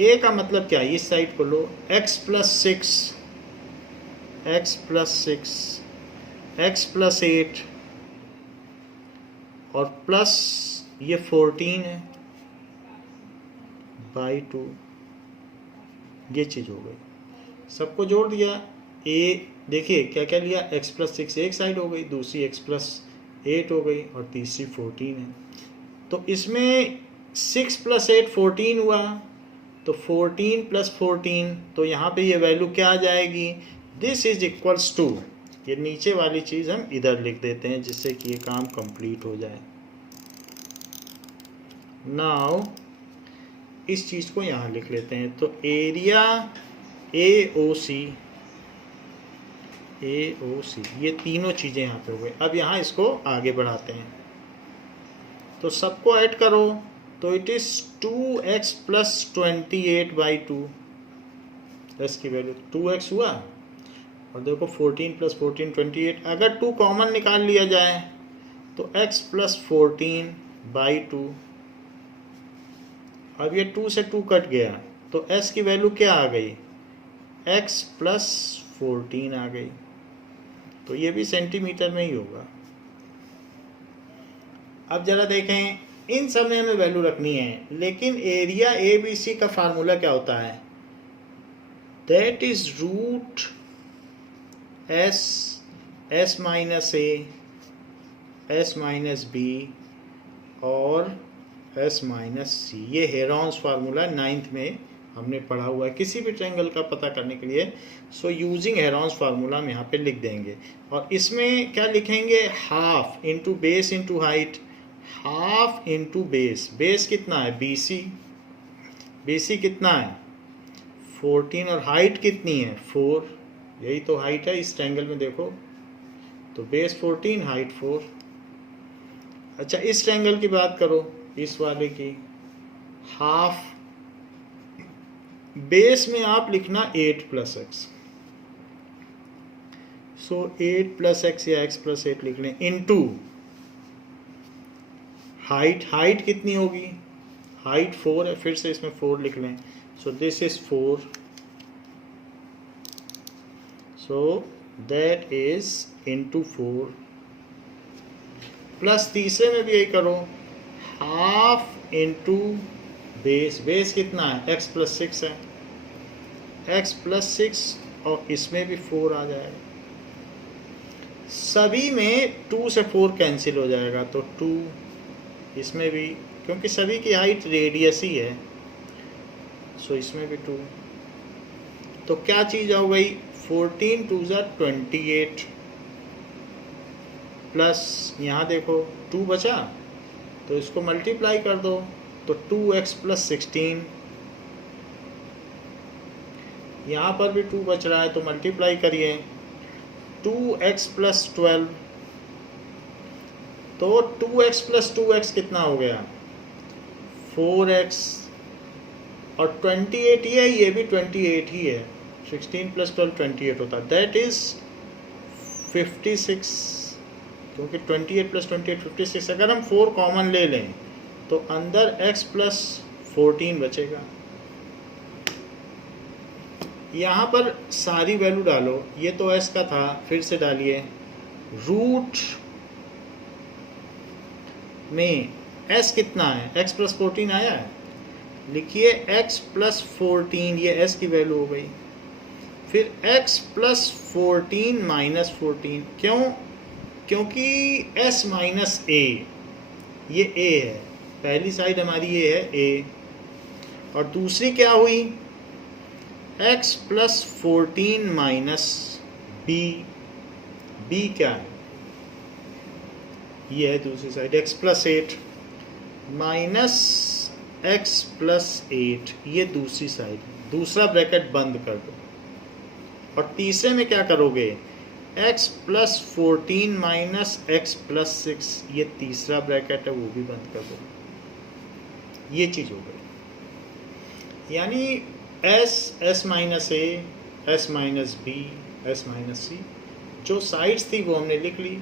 A का मतलब क्या है? इस साइड को लो, x प्लस 6 x प्लस 8 और प्लस ये 14 है बाई 2. ये चीज़ हो गई. सबको जोड़ दिया. A देखिए क्या क्या लिया, x प्लस 6 एक साइड हो गई, दूसरी x प्लस 8 हो गई और तीसरी 14 है. तो इसमें 6 प्लस 8 14 हुआ, तो 14 प्लस 14, तो यहाँ पे ये वैल्यू क्या आ जाएगी? दिस इज इक्वल्स टू, ये नीचे वाली चीज़ हम इधर लिख देते हैं जिससे कि ये काम कंप्लीट हो जाए. नाउ इस चीज़ को यहाँ लिख लेते हैं. तो एरिया AOC, ये तीनों चीज़ें यहाँ पे हो गई। अब यहाँ इसको आगे बढ़ाते हैं, तो सबको ऐड करो, तो it is 2x plus 28/2। x की वैल्यू 2x हुआ, और देखो 14 प्लस 14 28। अगर 2 कॉमन निकाल लिया जाए तो x प्लस 14/2। अब ये 2 से 2 कट गया, तो s की वैल्यू क्या आ गई, x प्लस 14 आ गई। तो ये भी सेंटीमीटर में ही होगा। अब जरा देखें, इन सब में हमें वैल्यू रखनी है, लेकिन एरिया ABC का फार्मूला क्या होता है, that is root S minus A, S minus B और S माइनस C। ये हेरॉन्स फार्मूला 9th में हमने पढ़ा हुआ है किसी भी ट्रायंगल का पता करने के लिए। सो यूजिंग हेरॉन्स फार्मूला हम यहाँ पे लिख देंगे, और इसमें क्या लिखेंगे, half into base into height, half into base. Base कितना है, BC कितना है 14, और हाइट कितनी है 4, यही तो हाइट है इस ट्रायंगल में देखो, तो बेस 14 हाइट 4। अच्छा, इस ट्रायंगल की बात करो, इस वाले की, हाफ बेस में आप लिखना 8 प्लस एक्स, सो 8 प्लस एक्स या x प्लस 8 लिख लें, इनटू हाइट कितनी होगी, हाइट 4 है, फिर से इसमें 4 लिख लें, so this is 4, so that is into 4, plus तीसरे में भी यही करो, हाफ इंटू बेस कितना है, x प्लस 6 है, x प्लस 6, और इसमें भी 4 आ जाएगा। सभी में 2 से 4 कैंसिल हो जाएगा, तो 2 इसमें भी, क्योंकि सभी की हाइट रेडियस ही है, सो इसमें भी 2। तो क्या चीज़ हो गई, 14 2 = 28, प्लस यहाँ देखो 2 बचा, तो इसको मल्टीप्लाई कर दो, तो 2x प्लस 16, यहाँ पर भी 2 बच रहा है, तो मल्टीप्लाई करिए, 2x प्लस 12, तो 2x प्लस 2x कितना हो गया 4x, और 28 ये भी 28 ही है, 16 प्लस 12 28 होता है, दैट इज 56, क्योंकि 28 प्लस 28 56। अगर हम 4 कॉमन ले लें तो अंदर x प्लस 14 बचेगा। यहाँ पर सारी वैल्यू डालो, ये तो s का था, फिर से डालिए, रूट में s कितना है, x प्लस 14 आया है, लिखिए x प्लस 14, ये s की वैल्यू हो गई, फिर x प्लस 14 माइनस 14, क्यों, क्योंकि s माइनस a, ये a है, पहली साइड हमारी ये है a, और दूसरी क्या हुई, x प्लस 14 माइनस b क्या है, ये है दूसरी side, x plus 8 minus x plus 8, ये दूसरी साइड, दूसरा ब्रैकेट बंद कर दो, और तीसरे में क्या करोगे, x plus 14 minus x plus 6, ये तीसरा ब्रैकेट है, वो भी बंद कर दो, ये चीज़ हो गई। यानी s minus a, s minus b, s minus c, जो साइड्स थी वो हमने लिख ली,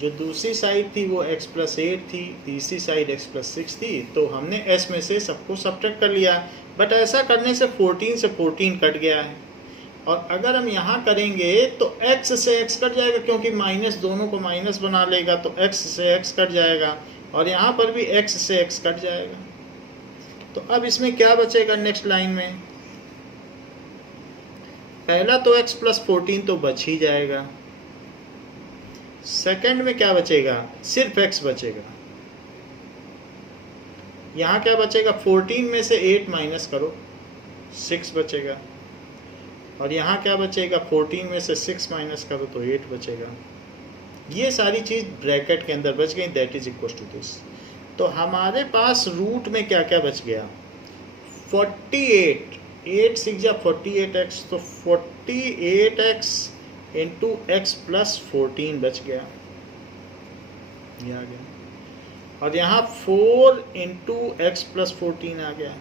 जो दूसरी साइड थी वो x प्लस 8 थी, तीसरी साइड x प्लस 6 थी, तो हमने s में से सबको सब्ट्रैक्ट कर लिया, बट ऐसा करने से 14 से 14 कट गया है, और अगर हम यहाँ करेंगे तो x से x कट जाएगा, क्योंकि माइनस दोनों को माइनस बना लेगा, तो x से x कट जाएगा, और यहाँ पर भी x से x कट जाएगा। तो अब इसमें क्या बचेगा नेक्स्ट लाइन में, पहला तो x प्लस 14 तो बच ही जाएगा, सेकंड में क्या बचेगा, सिर्फ x बचेगा, यहाँ क्या बचेगा, 14 में से 8 माइनस करो 6 बचेगा, और यहाँ क्या बचेगा, 14 में से 6 माइनस करो तो 8 बचेगा। ये सारी चीज़ ब्रैकेट के अंदर बच गई, that is equal to this. तो हमारे पास रूट में क्या क्या बच गया, 48 8 6 या 48x, तो 48x इंटू एक्स प्लस 14 बच गया, ये आ गया। और यहाँ 4 इंटू एक्स प्लस 14 आ गया।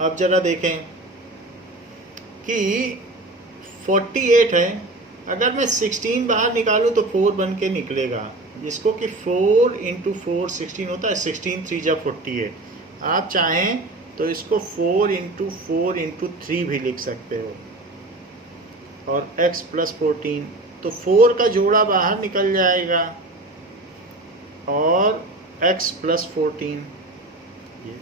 अब जरा देखें कि 48 है, अगर मैं 16 बाहर निकालूं तो 4 बन के निकलेगा, जिसको कि 4 इंटू 4 16 होता है, 16 3 जा 48। आप चाहें तो इसको 4 इंटू 4 इंटू 3 भी लिख सकते हो, और x प्लस 14, तो 4 का जोड़ा बाहर निकल जाएगा और x प्लस 14, ये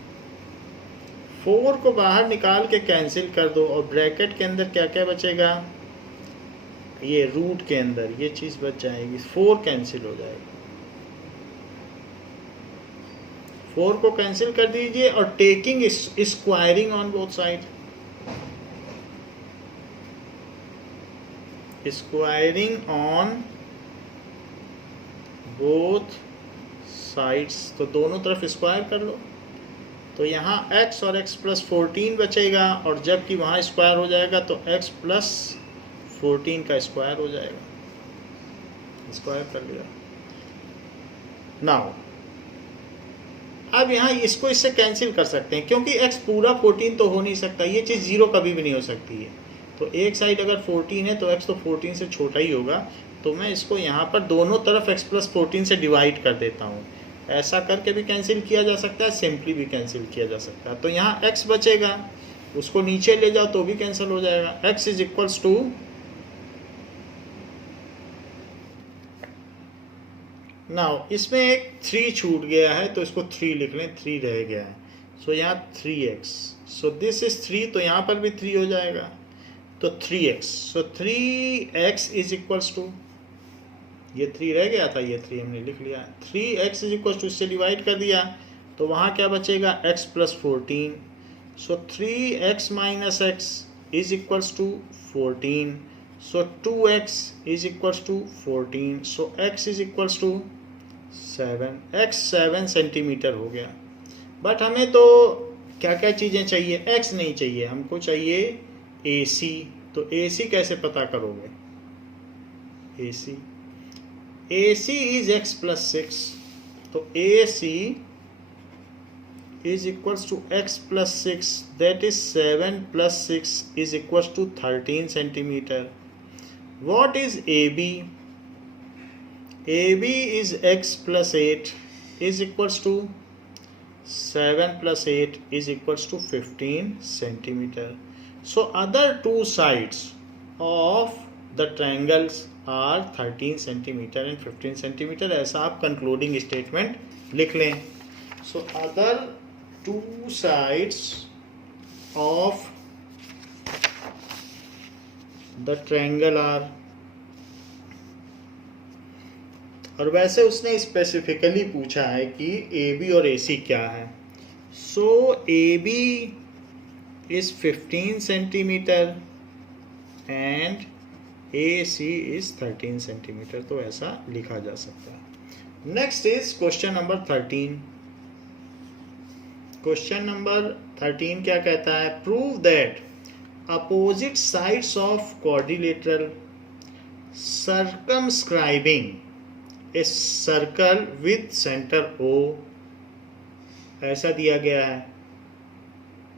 4 को बाहर निकाल के कैंसिल कर दो, और ब्रैकेट के अंदर क्या क्या बचेगा, ये रूट के अंदर ये चीज़ बच जाएगी, 4 कैंसिल हो जाएगा। 4 को कैंसिल कर दीजिए और taking squaring on both side, squaring on both sides, तो दोनों तरफ स्क्वायर कर लो, तो यहाँ x और x प्लस 14 बचेगा, और जबकि वहाँ स्क्वायर हो जाएगा तो x प्लस 14 का स्क्वायर हो जाएगा, स्क्वायर कर लिया। नाउ अब यहाँ इसको इससे कैंसिल कर सकते हैं, क्योंकि x पूरा 14 तो हो नहीं सकता, ये चीज़ 0 कभी भी नहीं हो सकती है। तो एक साइड अगर 14 है तो x तो 14 से छोटा ही होगा, तो मैं इसको यहाँ पर दोनों तरफ x प्लस 14 से डिवाइड कर देता हूँ। ऐसा करके भी कैंसिल किया जा सकता है, सिंपली भी कैंसिल किया जा सकता है। तो यहाँ x बचेगा, उसको नीचे ले जाओ तो भी कैंसिल हो जाएगा। x is equals to, now इसमें एक 3 छूट गया है तो इसको 3 लिख लें, 3 रह गया है, सो यहाँ 3x, सो दिस इज 3, तो यहाँ पर भी 3 हो जाएगा, तो 3x, so 3x is equals to, ये 3 रह गया था, ये 3 हमने लिख लिया, 3x इज इक्वल्स टू, इससे डिवाइड कर दिया तो वहाँ क्या बचेगा, x plus 14, so 3x minus x is equals to 14, so 2x is equals to 14, so x is equals to 7, x 7 centimetre हो गया। बट हमें तो क्या क्या चीज़ें चाहिए, x नहीं चाहिए, हमको चाहिए AC, तो AC कैसे पता करोगे, AC इज x प्लस 6, तो AC is equals to x plus 6, that is 7 plus 6 is equals to 13 centimeter. What is AB? AB is x plus 8 is equals to 7 plus 8 is equals to 15 centimeter. So other two sides of the triangles are 13 centimeter and 15 centimeter. ऐसा आप concluding statement लिख लें. So other two sides of the triangle are, और वैसे उसने specifically पूछा है कि AB और AC क्या है. So AB is 15 centimeter and AC is 13 centimeter, तो ऐसा लिखा जा सकता है. Next is question number 13. Question number 13 क्या कहता है, prove that opposite sides of quadrilateral circumscribing a circle with centre O, ऐसा दिया गया है,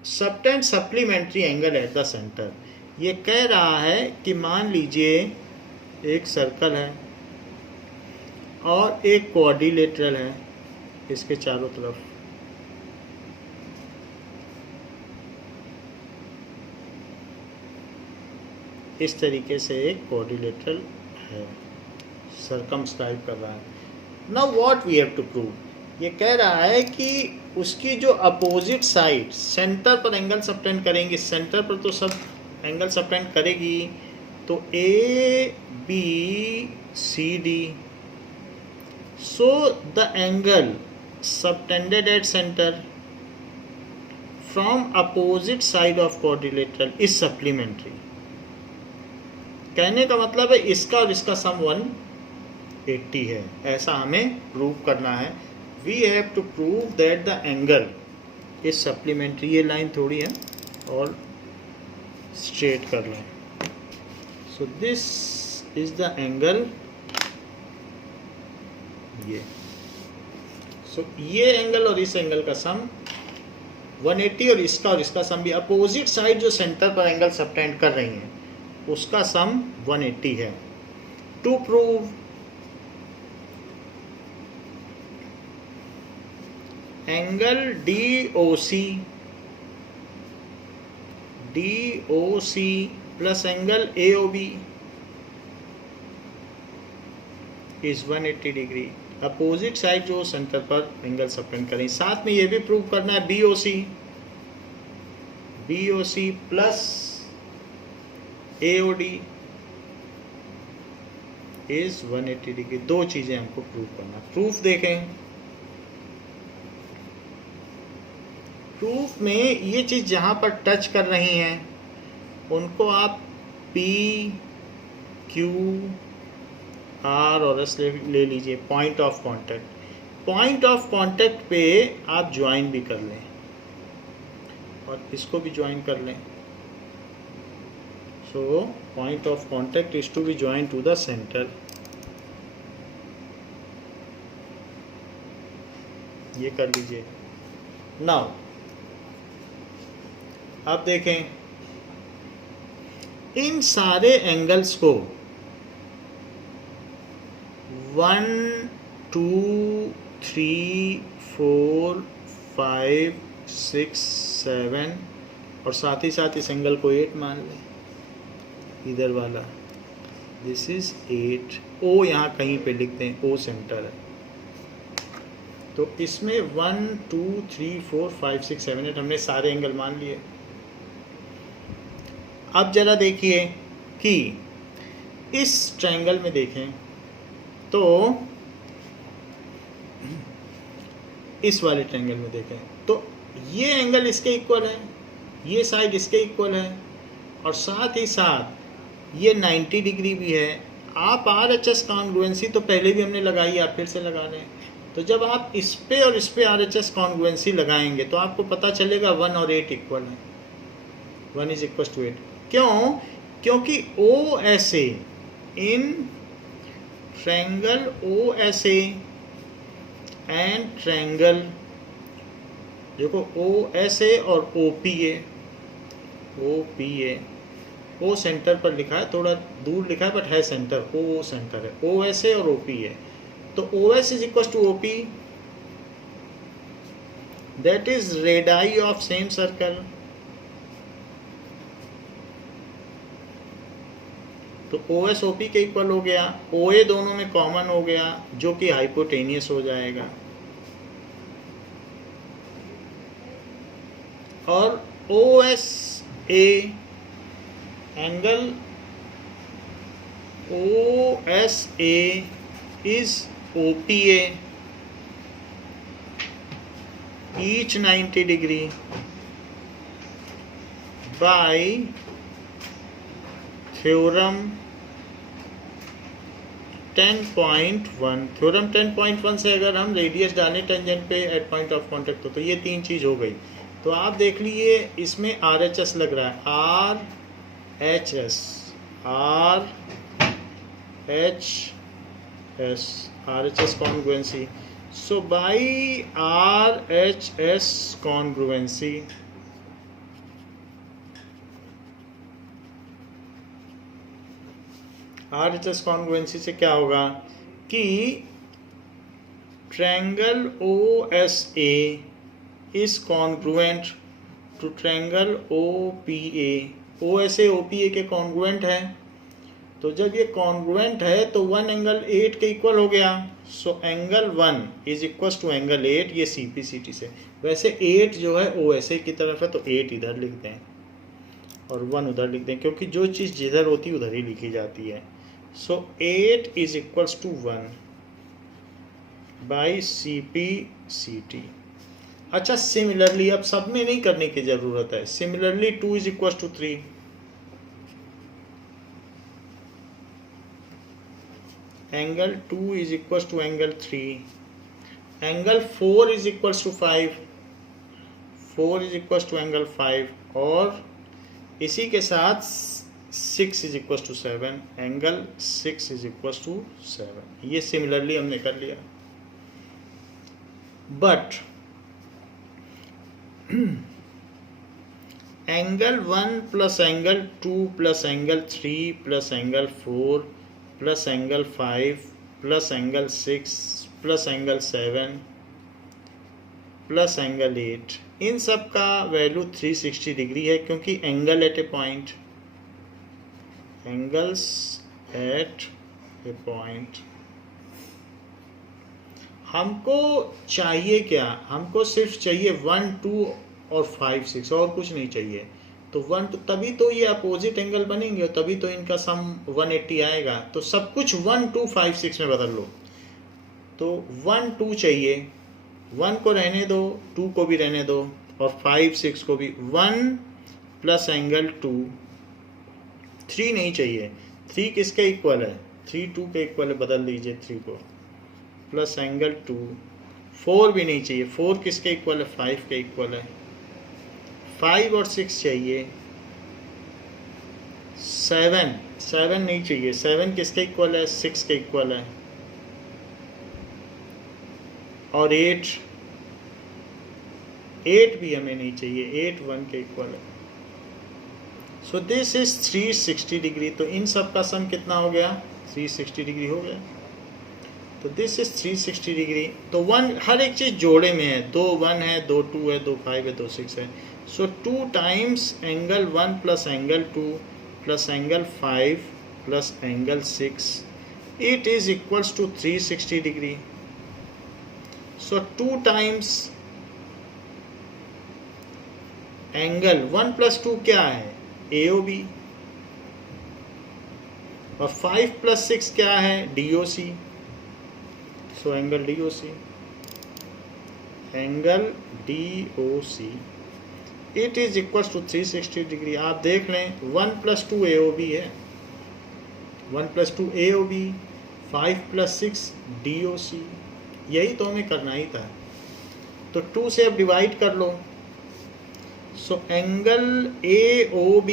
subtend supplementary angle at the centre. ये कह रहा है कि मान लीजिए एक सर्कल है और एक क्वाड्रिलेटरल है, इसके चारों तरफ इस तरीके से एक क्वाड्रिलेटरल है, सर्कमस्क्राइब कर रहा है. Now what we have to prove, ये कह रहा है कि उसकी जो अपोजिट साइड सेंटर पर एंगल सबटेंड करेंगे, सेंटर पर तो सब एंगल सबटेंड करेगी, तो ABCD, so the angle subtended at centre from opposite side of quadrilateral is supplementary. कहने का मतलब है इसका और इसका सम 180 है, ऐसा हमें प्रूव करना है. We have to prove that the angle ये सप्लीमेंट्री, ये लाइन थोड़ी है और स्ट्रेट कर लें. So this is the angle, ये. सो ये एंगल और इस एंगल का सम 180 और इसका सम भी अपोजिट साइड जो सेंटर पर एंगल सबटेंड कर रही हैं उसका सम 180 है. To prove angle DOC plus angle AOB is 180 degree. Opposite side जो सेंटर पर एंगल सबटेंड करें. साथ में ये भी प्रूव करना है BOC plus AOD is 180 degree. दो चीजें हमको प्रूव करना. प्रूफ देखें. प्रूफ में ये चीज जहां पर टच कर रही हैं उनको आप P, Q, R और S ले लीजिए. Point of contact. Point of contact पे आप ज्वाइन भी कर लें और इसको भी ज्वाइन कर लें. So point of contact is to be join to the centre. ये कर लीजिए. नाउ अब देखें इन सारे एंगल्स को 1, 2, 3, 4, 5, 6, 7 और साथ ही साथ इस एंगल को 8 मान लें. इधर वाला दिस इज 8. O यहाँ कहीं पे लिखते हैं, O सेंटर है. तो इसमें 1, 2, 3, 4, 5, 6, 7, 8 हमने सारे एंगल मान लिए. अब जरा देखिए कि इस ट्रायंगल में देखें तो इस वाले ट्रायंगल में देखें तो ये एंगल इसके इक्वल है, ये साइड इसके इक्वल है और साथ ही साथ ये 90 डिग्री भी है. आप RHS कॉन्ग्रुएंसी तो पहले भी हमने लगाई, आप फिर से लगा लें. तो जब आप इस पे और इस पे RHS कॉन्ग्रुएंसी लगाएंगे तो आपको पता चलेगा 1 और 8 इक्वल है. 1 इज इक्वल टू 8. क्यों? क्योंकि OSA in triangle OSA and triangle, देखो OSA और OPA, O सेंटर पर लिखा है, थोड़ा दूर लिखा है बट है सेंटर. O सेंटर है. OSA और OPA. तो OS is equal to OP, that is radii of same circle. तो OS OP के इक्वल हो गया. OA दोनों में कॉमन हो गया जो कि हाइपोटेनियस हो जाएगा. और OSA angle OSA is OPA each 90 degree by theorem 10.1. Theorem 10.1 से अगर हम रेडियस डालें टेंजेंट पे एट पॉइंट ऑफ कांटेक्ट तो ये तीन चीज हो गई. तो आप देख लीजिए इसमें RHS लग रहा है. RHS congruency. So by RHS congruency से क्या होगा कि triangle OSA is congruent to triangle OPA. OSA OPA के कॉन्ग्रुएंट है. तो जब ये कॉन्ग्रुएंट है तो 1 एंगल 8 के इक्वल हो गया. So angle 1 is equal to angle 8. ये CPCT से. वैसे 8 जो है OSA की तरफ है तो 8 इधर लिखते हैं और 1 उधर लिखते हैं क्योंकि जो चीज़ जिधर होती है उधर ही लिखी जाती है. So 8 is equal to 1 by CPCT. अच्छा, सिमिलरली अब सब में नहीं करने की जरूरत है. Similarly 2 is equal to 3. Angle 2 is equal to angle 3. Angle 4 is equal to 5. 4 is equal to angle 5 और इसी के साथ 6 is equal to 7, angle 6 is equal to 7। ये सिमिलरली हमने कर लिया। But angle 1 plus angle 2 plus angle 3 plus angle 4 plus angle 5 plus angle 6 plus angle 7 plus angle 8, इन सब का वैल्यू 360 डिग्री है, क्योंकि angle at a point, angles at a point. हमको चाहिए क्या? हमको सिर्फ चाहिए 1, 2 और 5, 6 और कुछ नहीं चाहिए। तो 1, 2 तभी तो ये अपोजिट एंगल बनेंगे और तभी तो इनका सम 180 आएगा। तो सब कुछ 1, 2, 5, 6 में बदल लो। तो 1, 2 चाहिए, 1 को रहने दो, 2 को भी रहने दो और 5, 6 को भी। 1 प्लस एंगल 2, 3 नहीं चाहिए। 3 किसके इक्वल है? 3 2 के इक्वल है, बदल दीजिए 3 को। प्लस एंगल 2, 4 भी नहीं चाहिए। 4 किसके इक्वल है? 5 के इक्वल है। 5 और 6 चाहिए। 7 नहीं चाहिए। 7 किसके इक्वल है? 6 के इक्वल है। और 8 भी हमें नहीं चाहिए। 8 1 के इक्वल है। So this is 360 degree. तो इन सब का सम कितना हो गया? 360 डिग्री हो गया। तो दिस इज 360 डिग्री। तो 1 हर एक चीज जोड़े में है। 2 1 है, 2 2 है, 2 5 है, 2 6 है। So 2 times angle 1 plus angle 2 plus angle 5 plus angle 6, it is equals to 360 degree. So 2 times angle 1 plus 2 क्या है? AOB। और 5 प्लस 6 क्या है? DOC। So angle DOC, angle DOC it is equal to 360 degree. आप देख लें 1 plus 2 AOB है, 1 plus 2 AOB, 5 plus 6 DOC। यही तो हमें करना ही था। तो 2 से अब डिवाइड कर लो। So angle AOB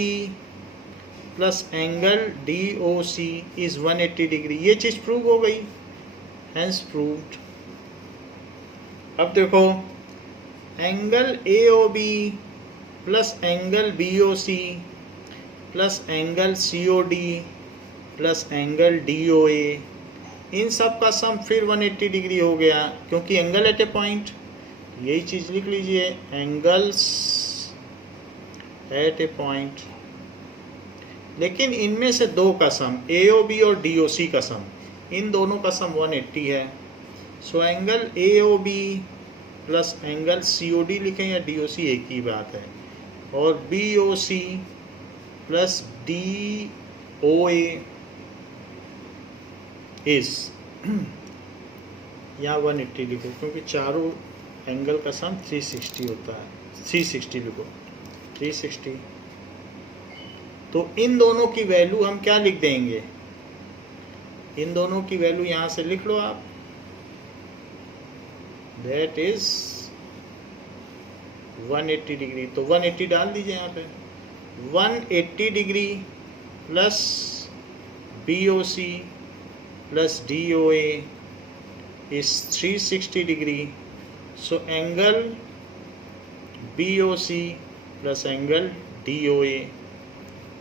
plus angle DOC is 180 degree. ये चीज प्रूव हो गई, हैंस प्रूव्ड। अब देखो angle AOB plus angle BOC plus angle COD plus angle DOA, इन सब का सम फिर 180 डिग्री हो गया, क्योंकि एंगल एट ए पॉइंट। यही चीज लिख लीजिए, एंगल्स एट ए पॉइंट। लेकिन इनमें से 2 का सम, AOB और DOC का सम, इन दोनों का सम 180 है। सो angle AOB plus angle COD लिखें या DOC, एक ही बात है। और BOC प्लस DOA इज यहाँ 180 लिखो, क्योंकि चारों एंगल का सम 360 होता है। 360 लिखो, 360। तो इन दोनों की वैल्यू हम क्या लिख देंगे? इन दोनों की वैल्यू यहाँ से लिख लो आप। That is 180 degree. तो 180 डाल दीजिए यहाँ पे। 180 degree plus BOC plus DOA is 360 degree. So angle BOC plus angle DOA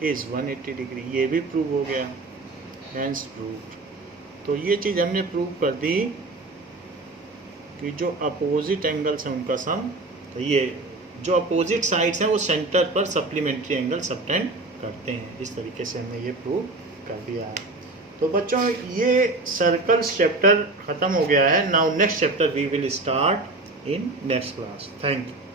is 180 degree. ये भी प्रूव हो गया, हैंस प्रूव्ड। तो ये चीज़ हमने प्रूव कर दी कि जो अपोजिट एंगल्स हैं उनका सम, तो ये जो अपोजिट साइड्स हैं वो सेंटर पर सप्लीमेंट्री एंगल सबटेंड करते हैं। इस तरीके से हमने ये प्रूव कर दिया है। तो बच्चों ये सर्कल्स चैप्टर ख़त्म हो गया है। Now next chapter we will start in next class. Thank you.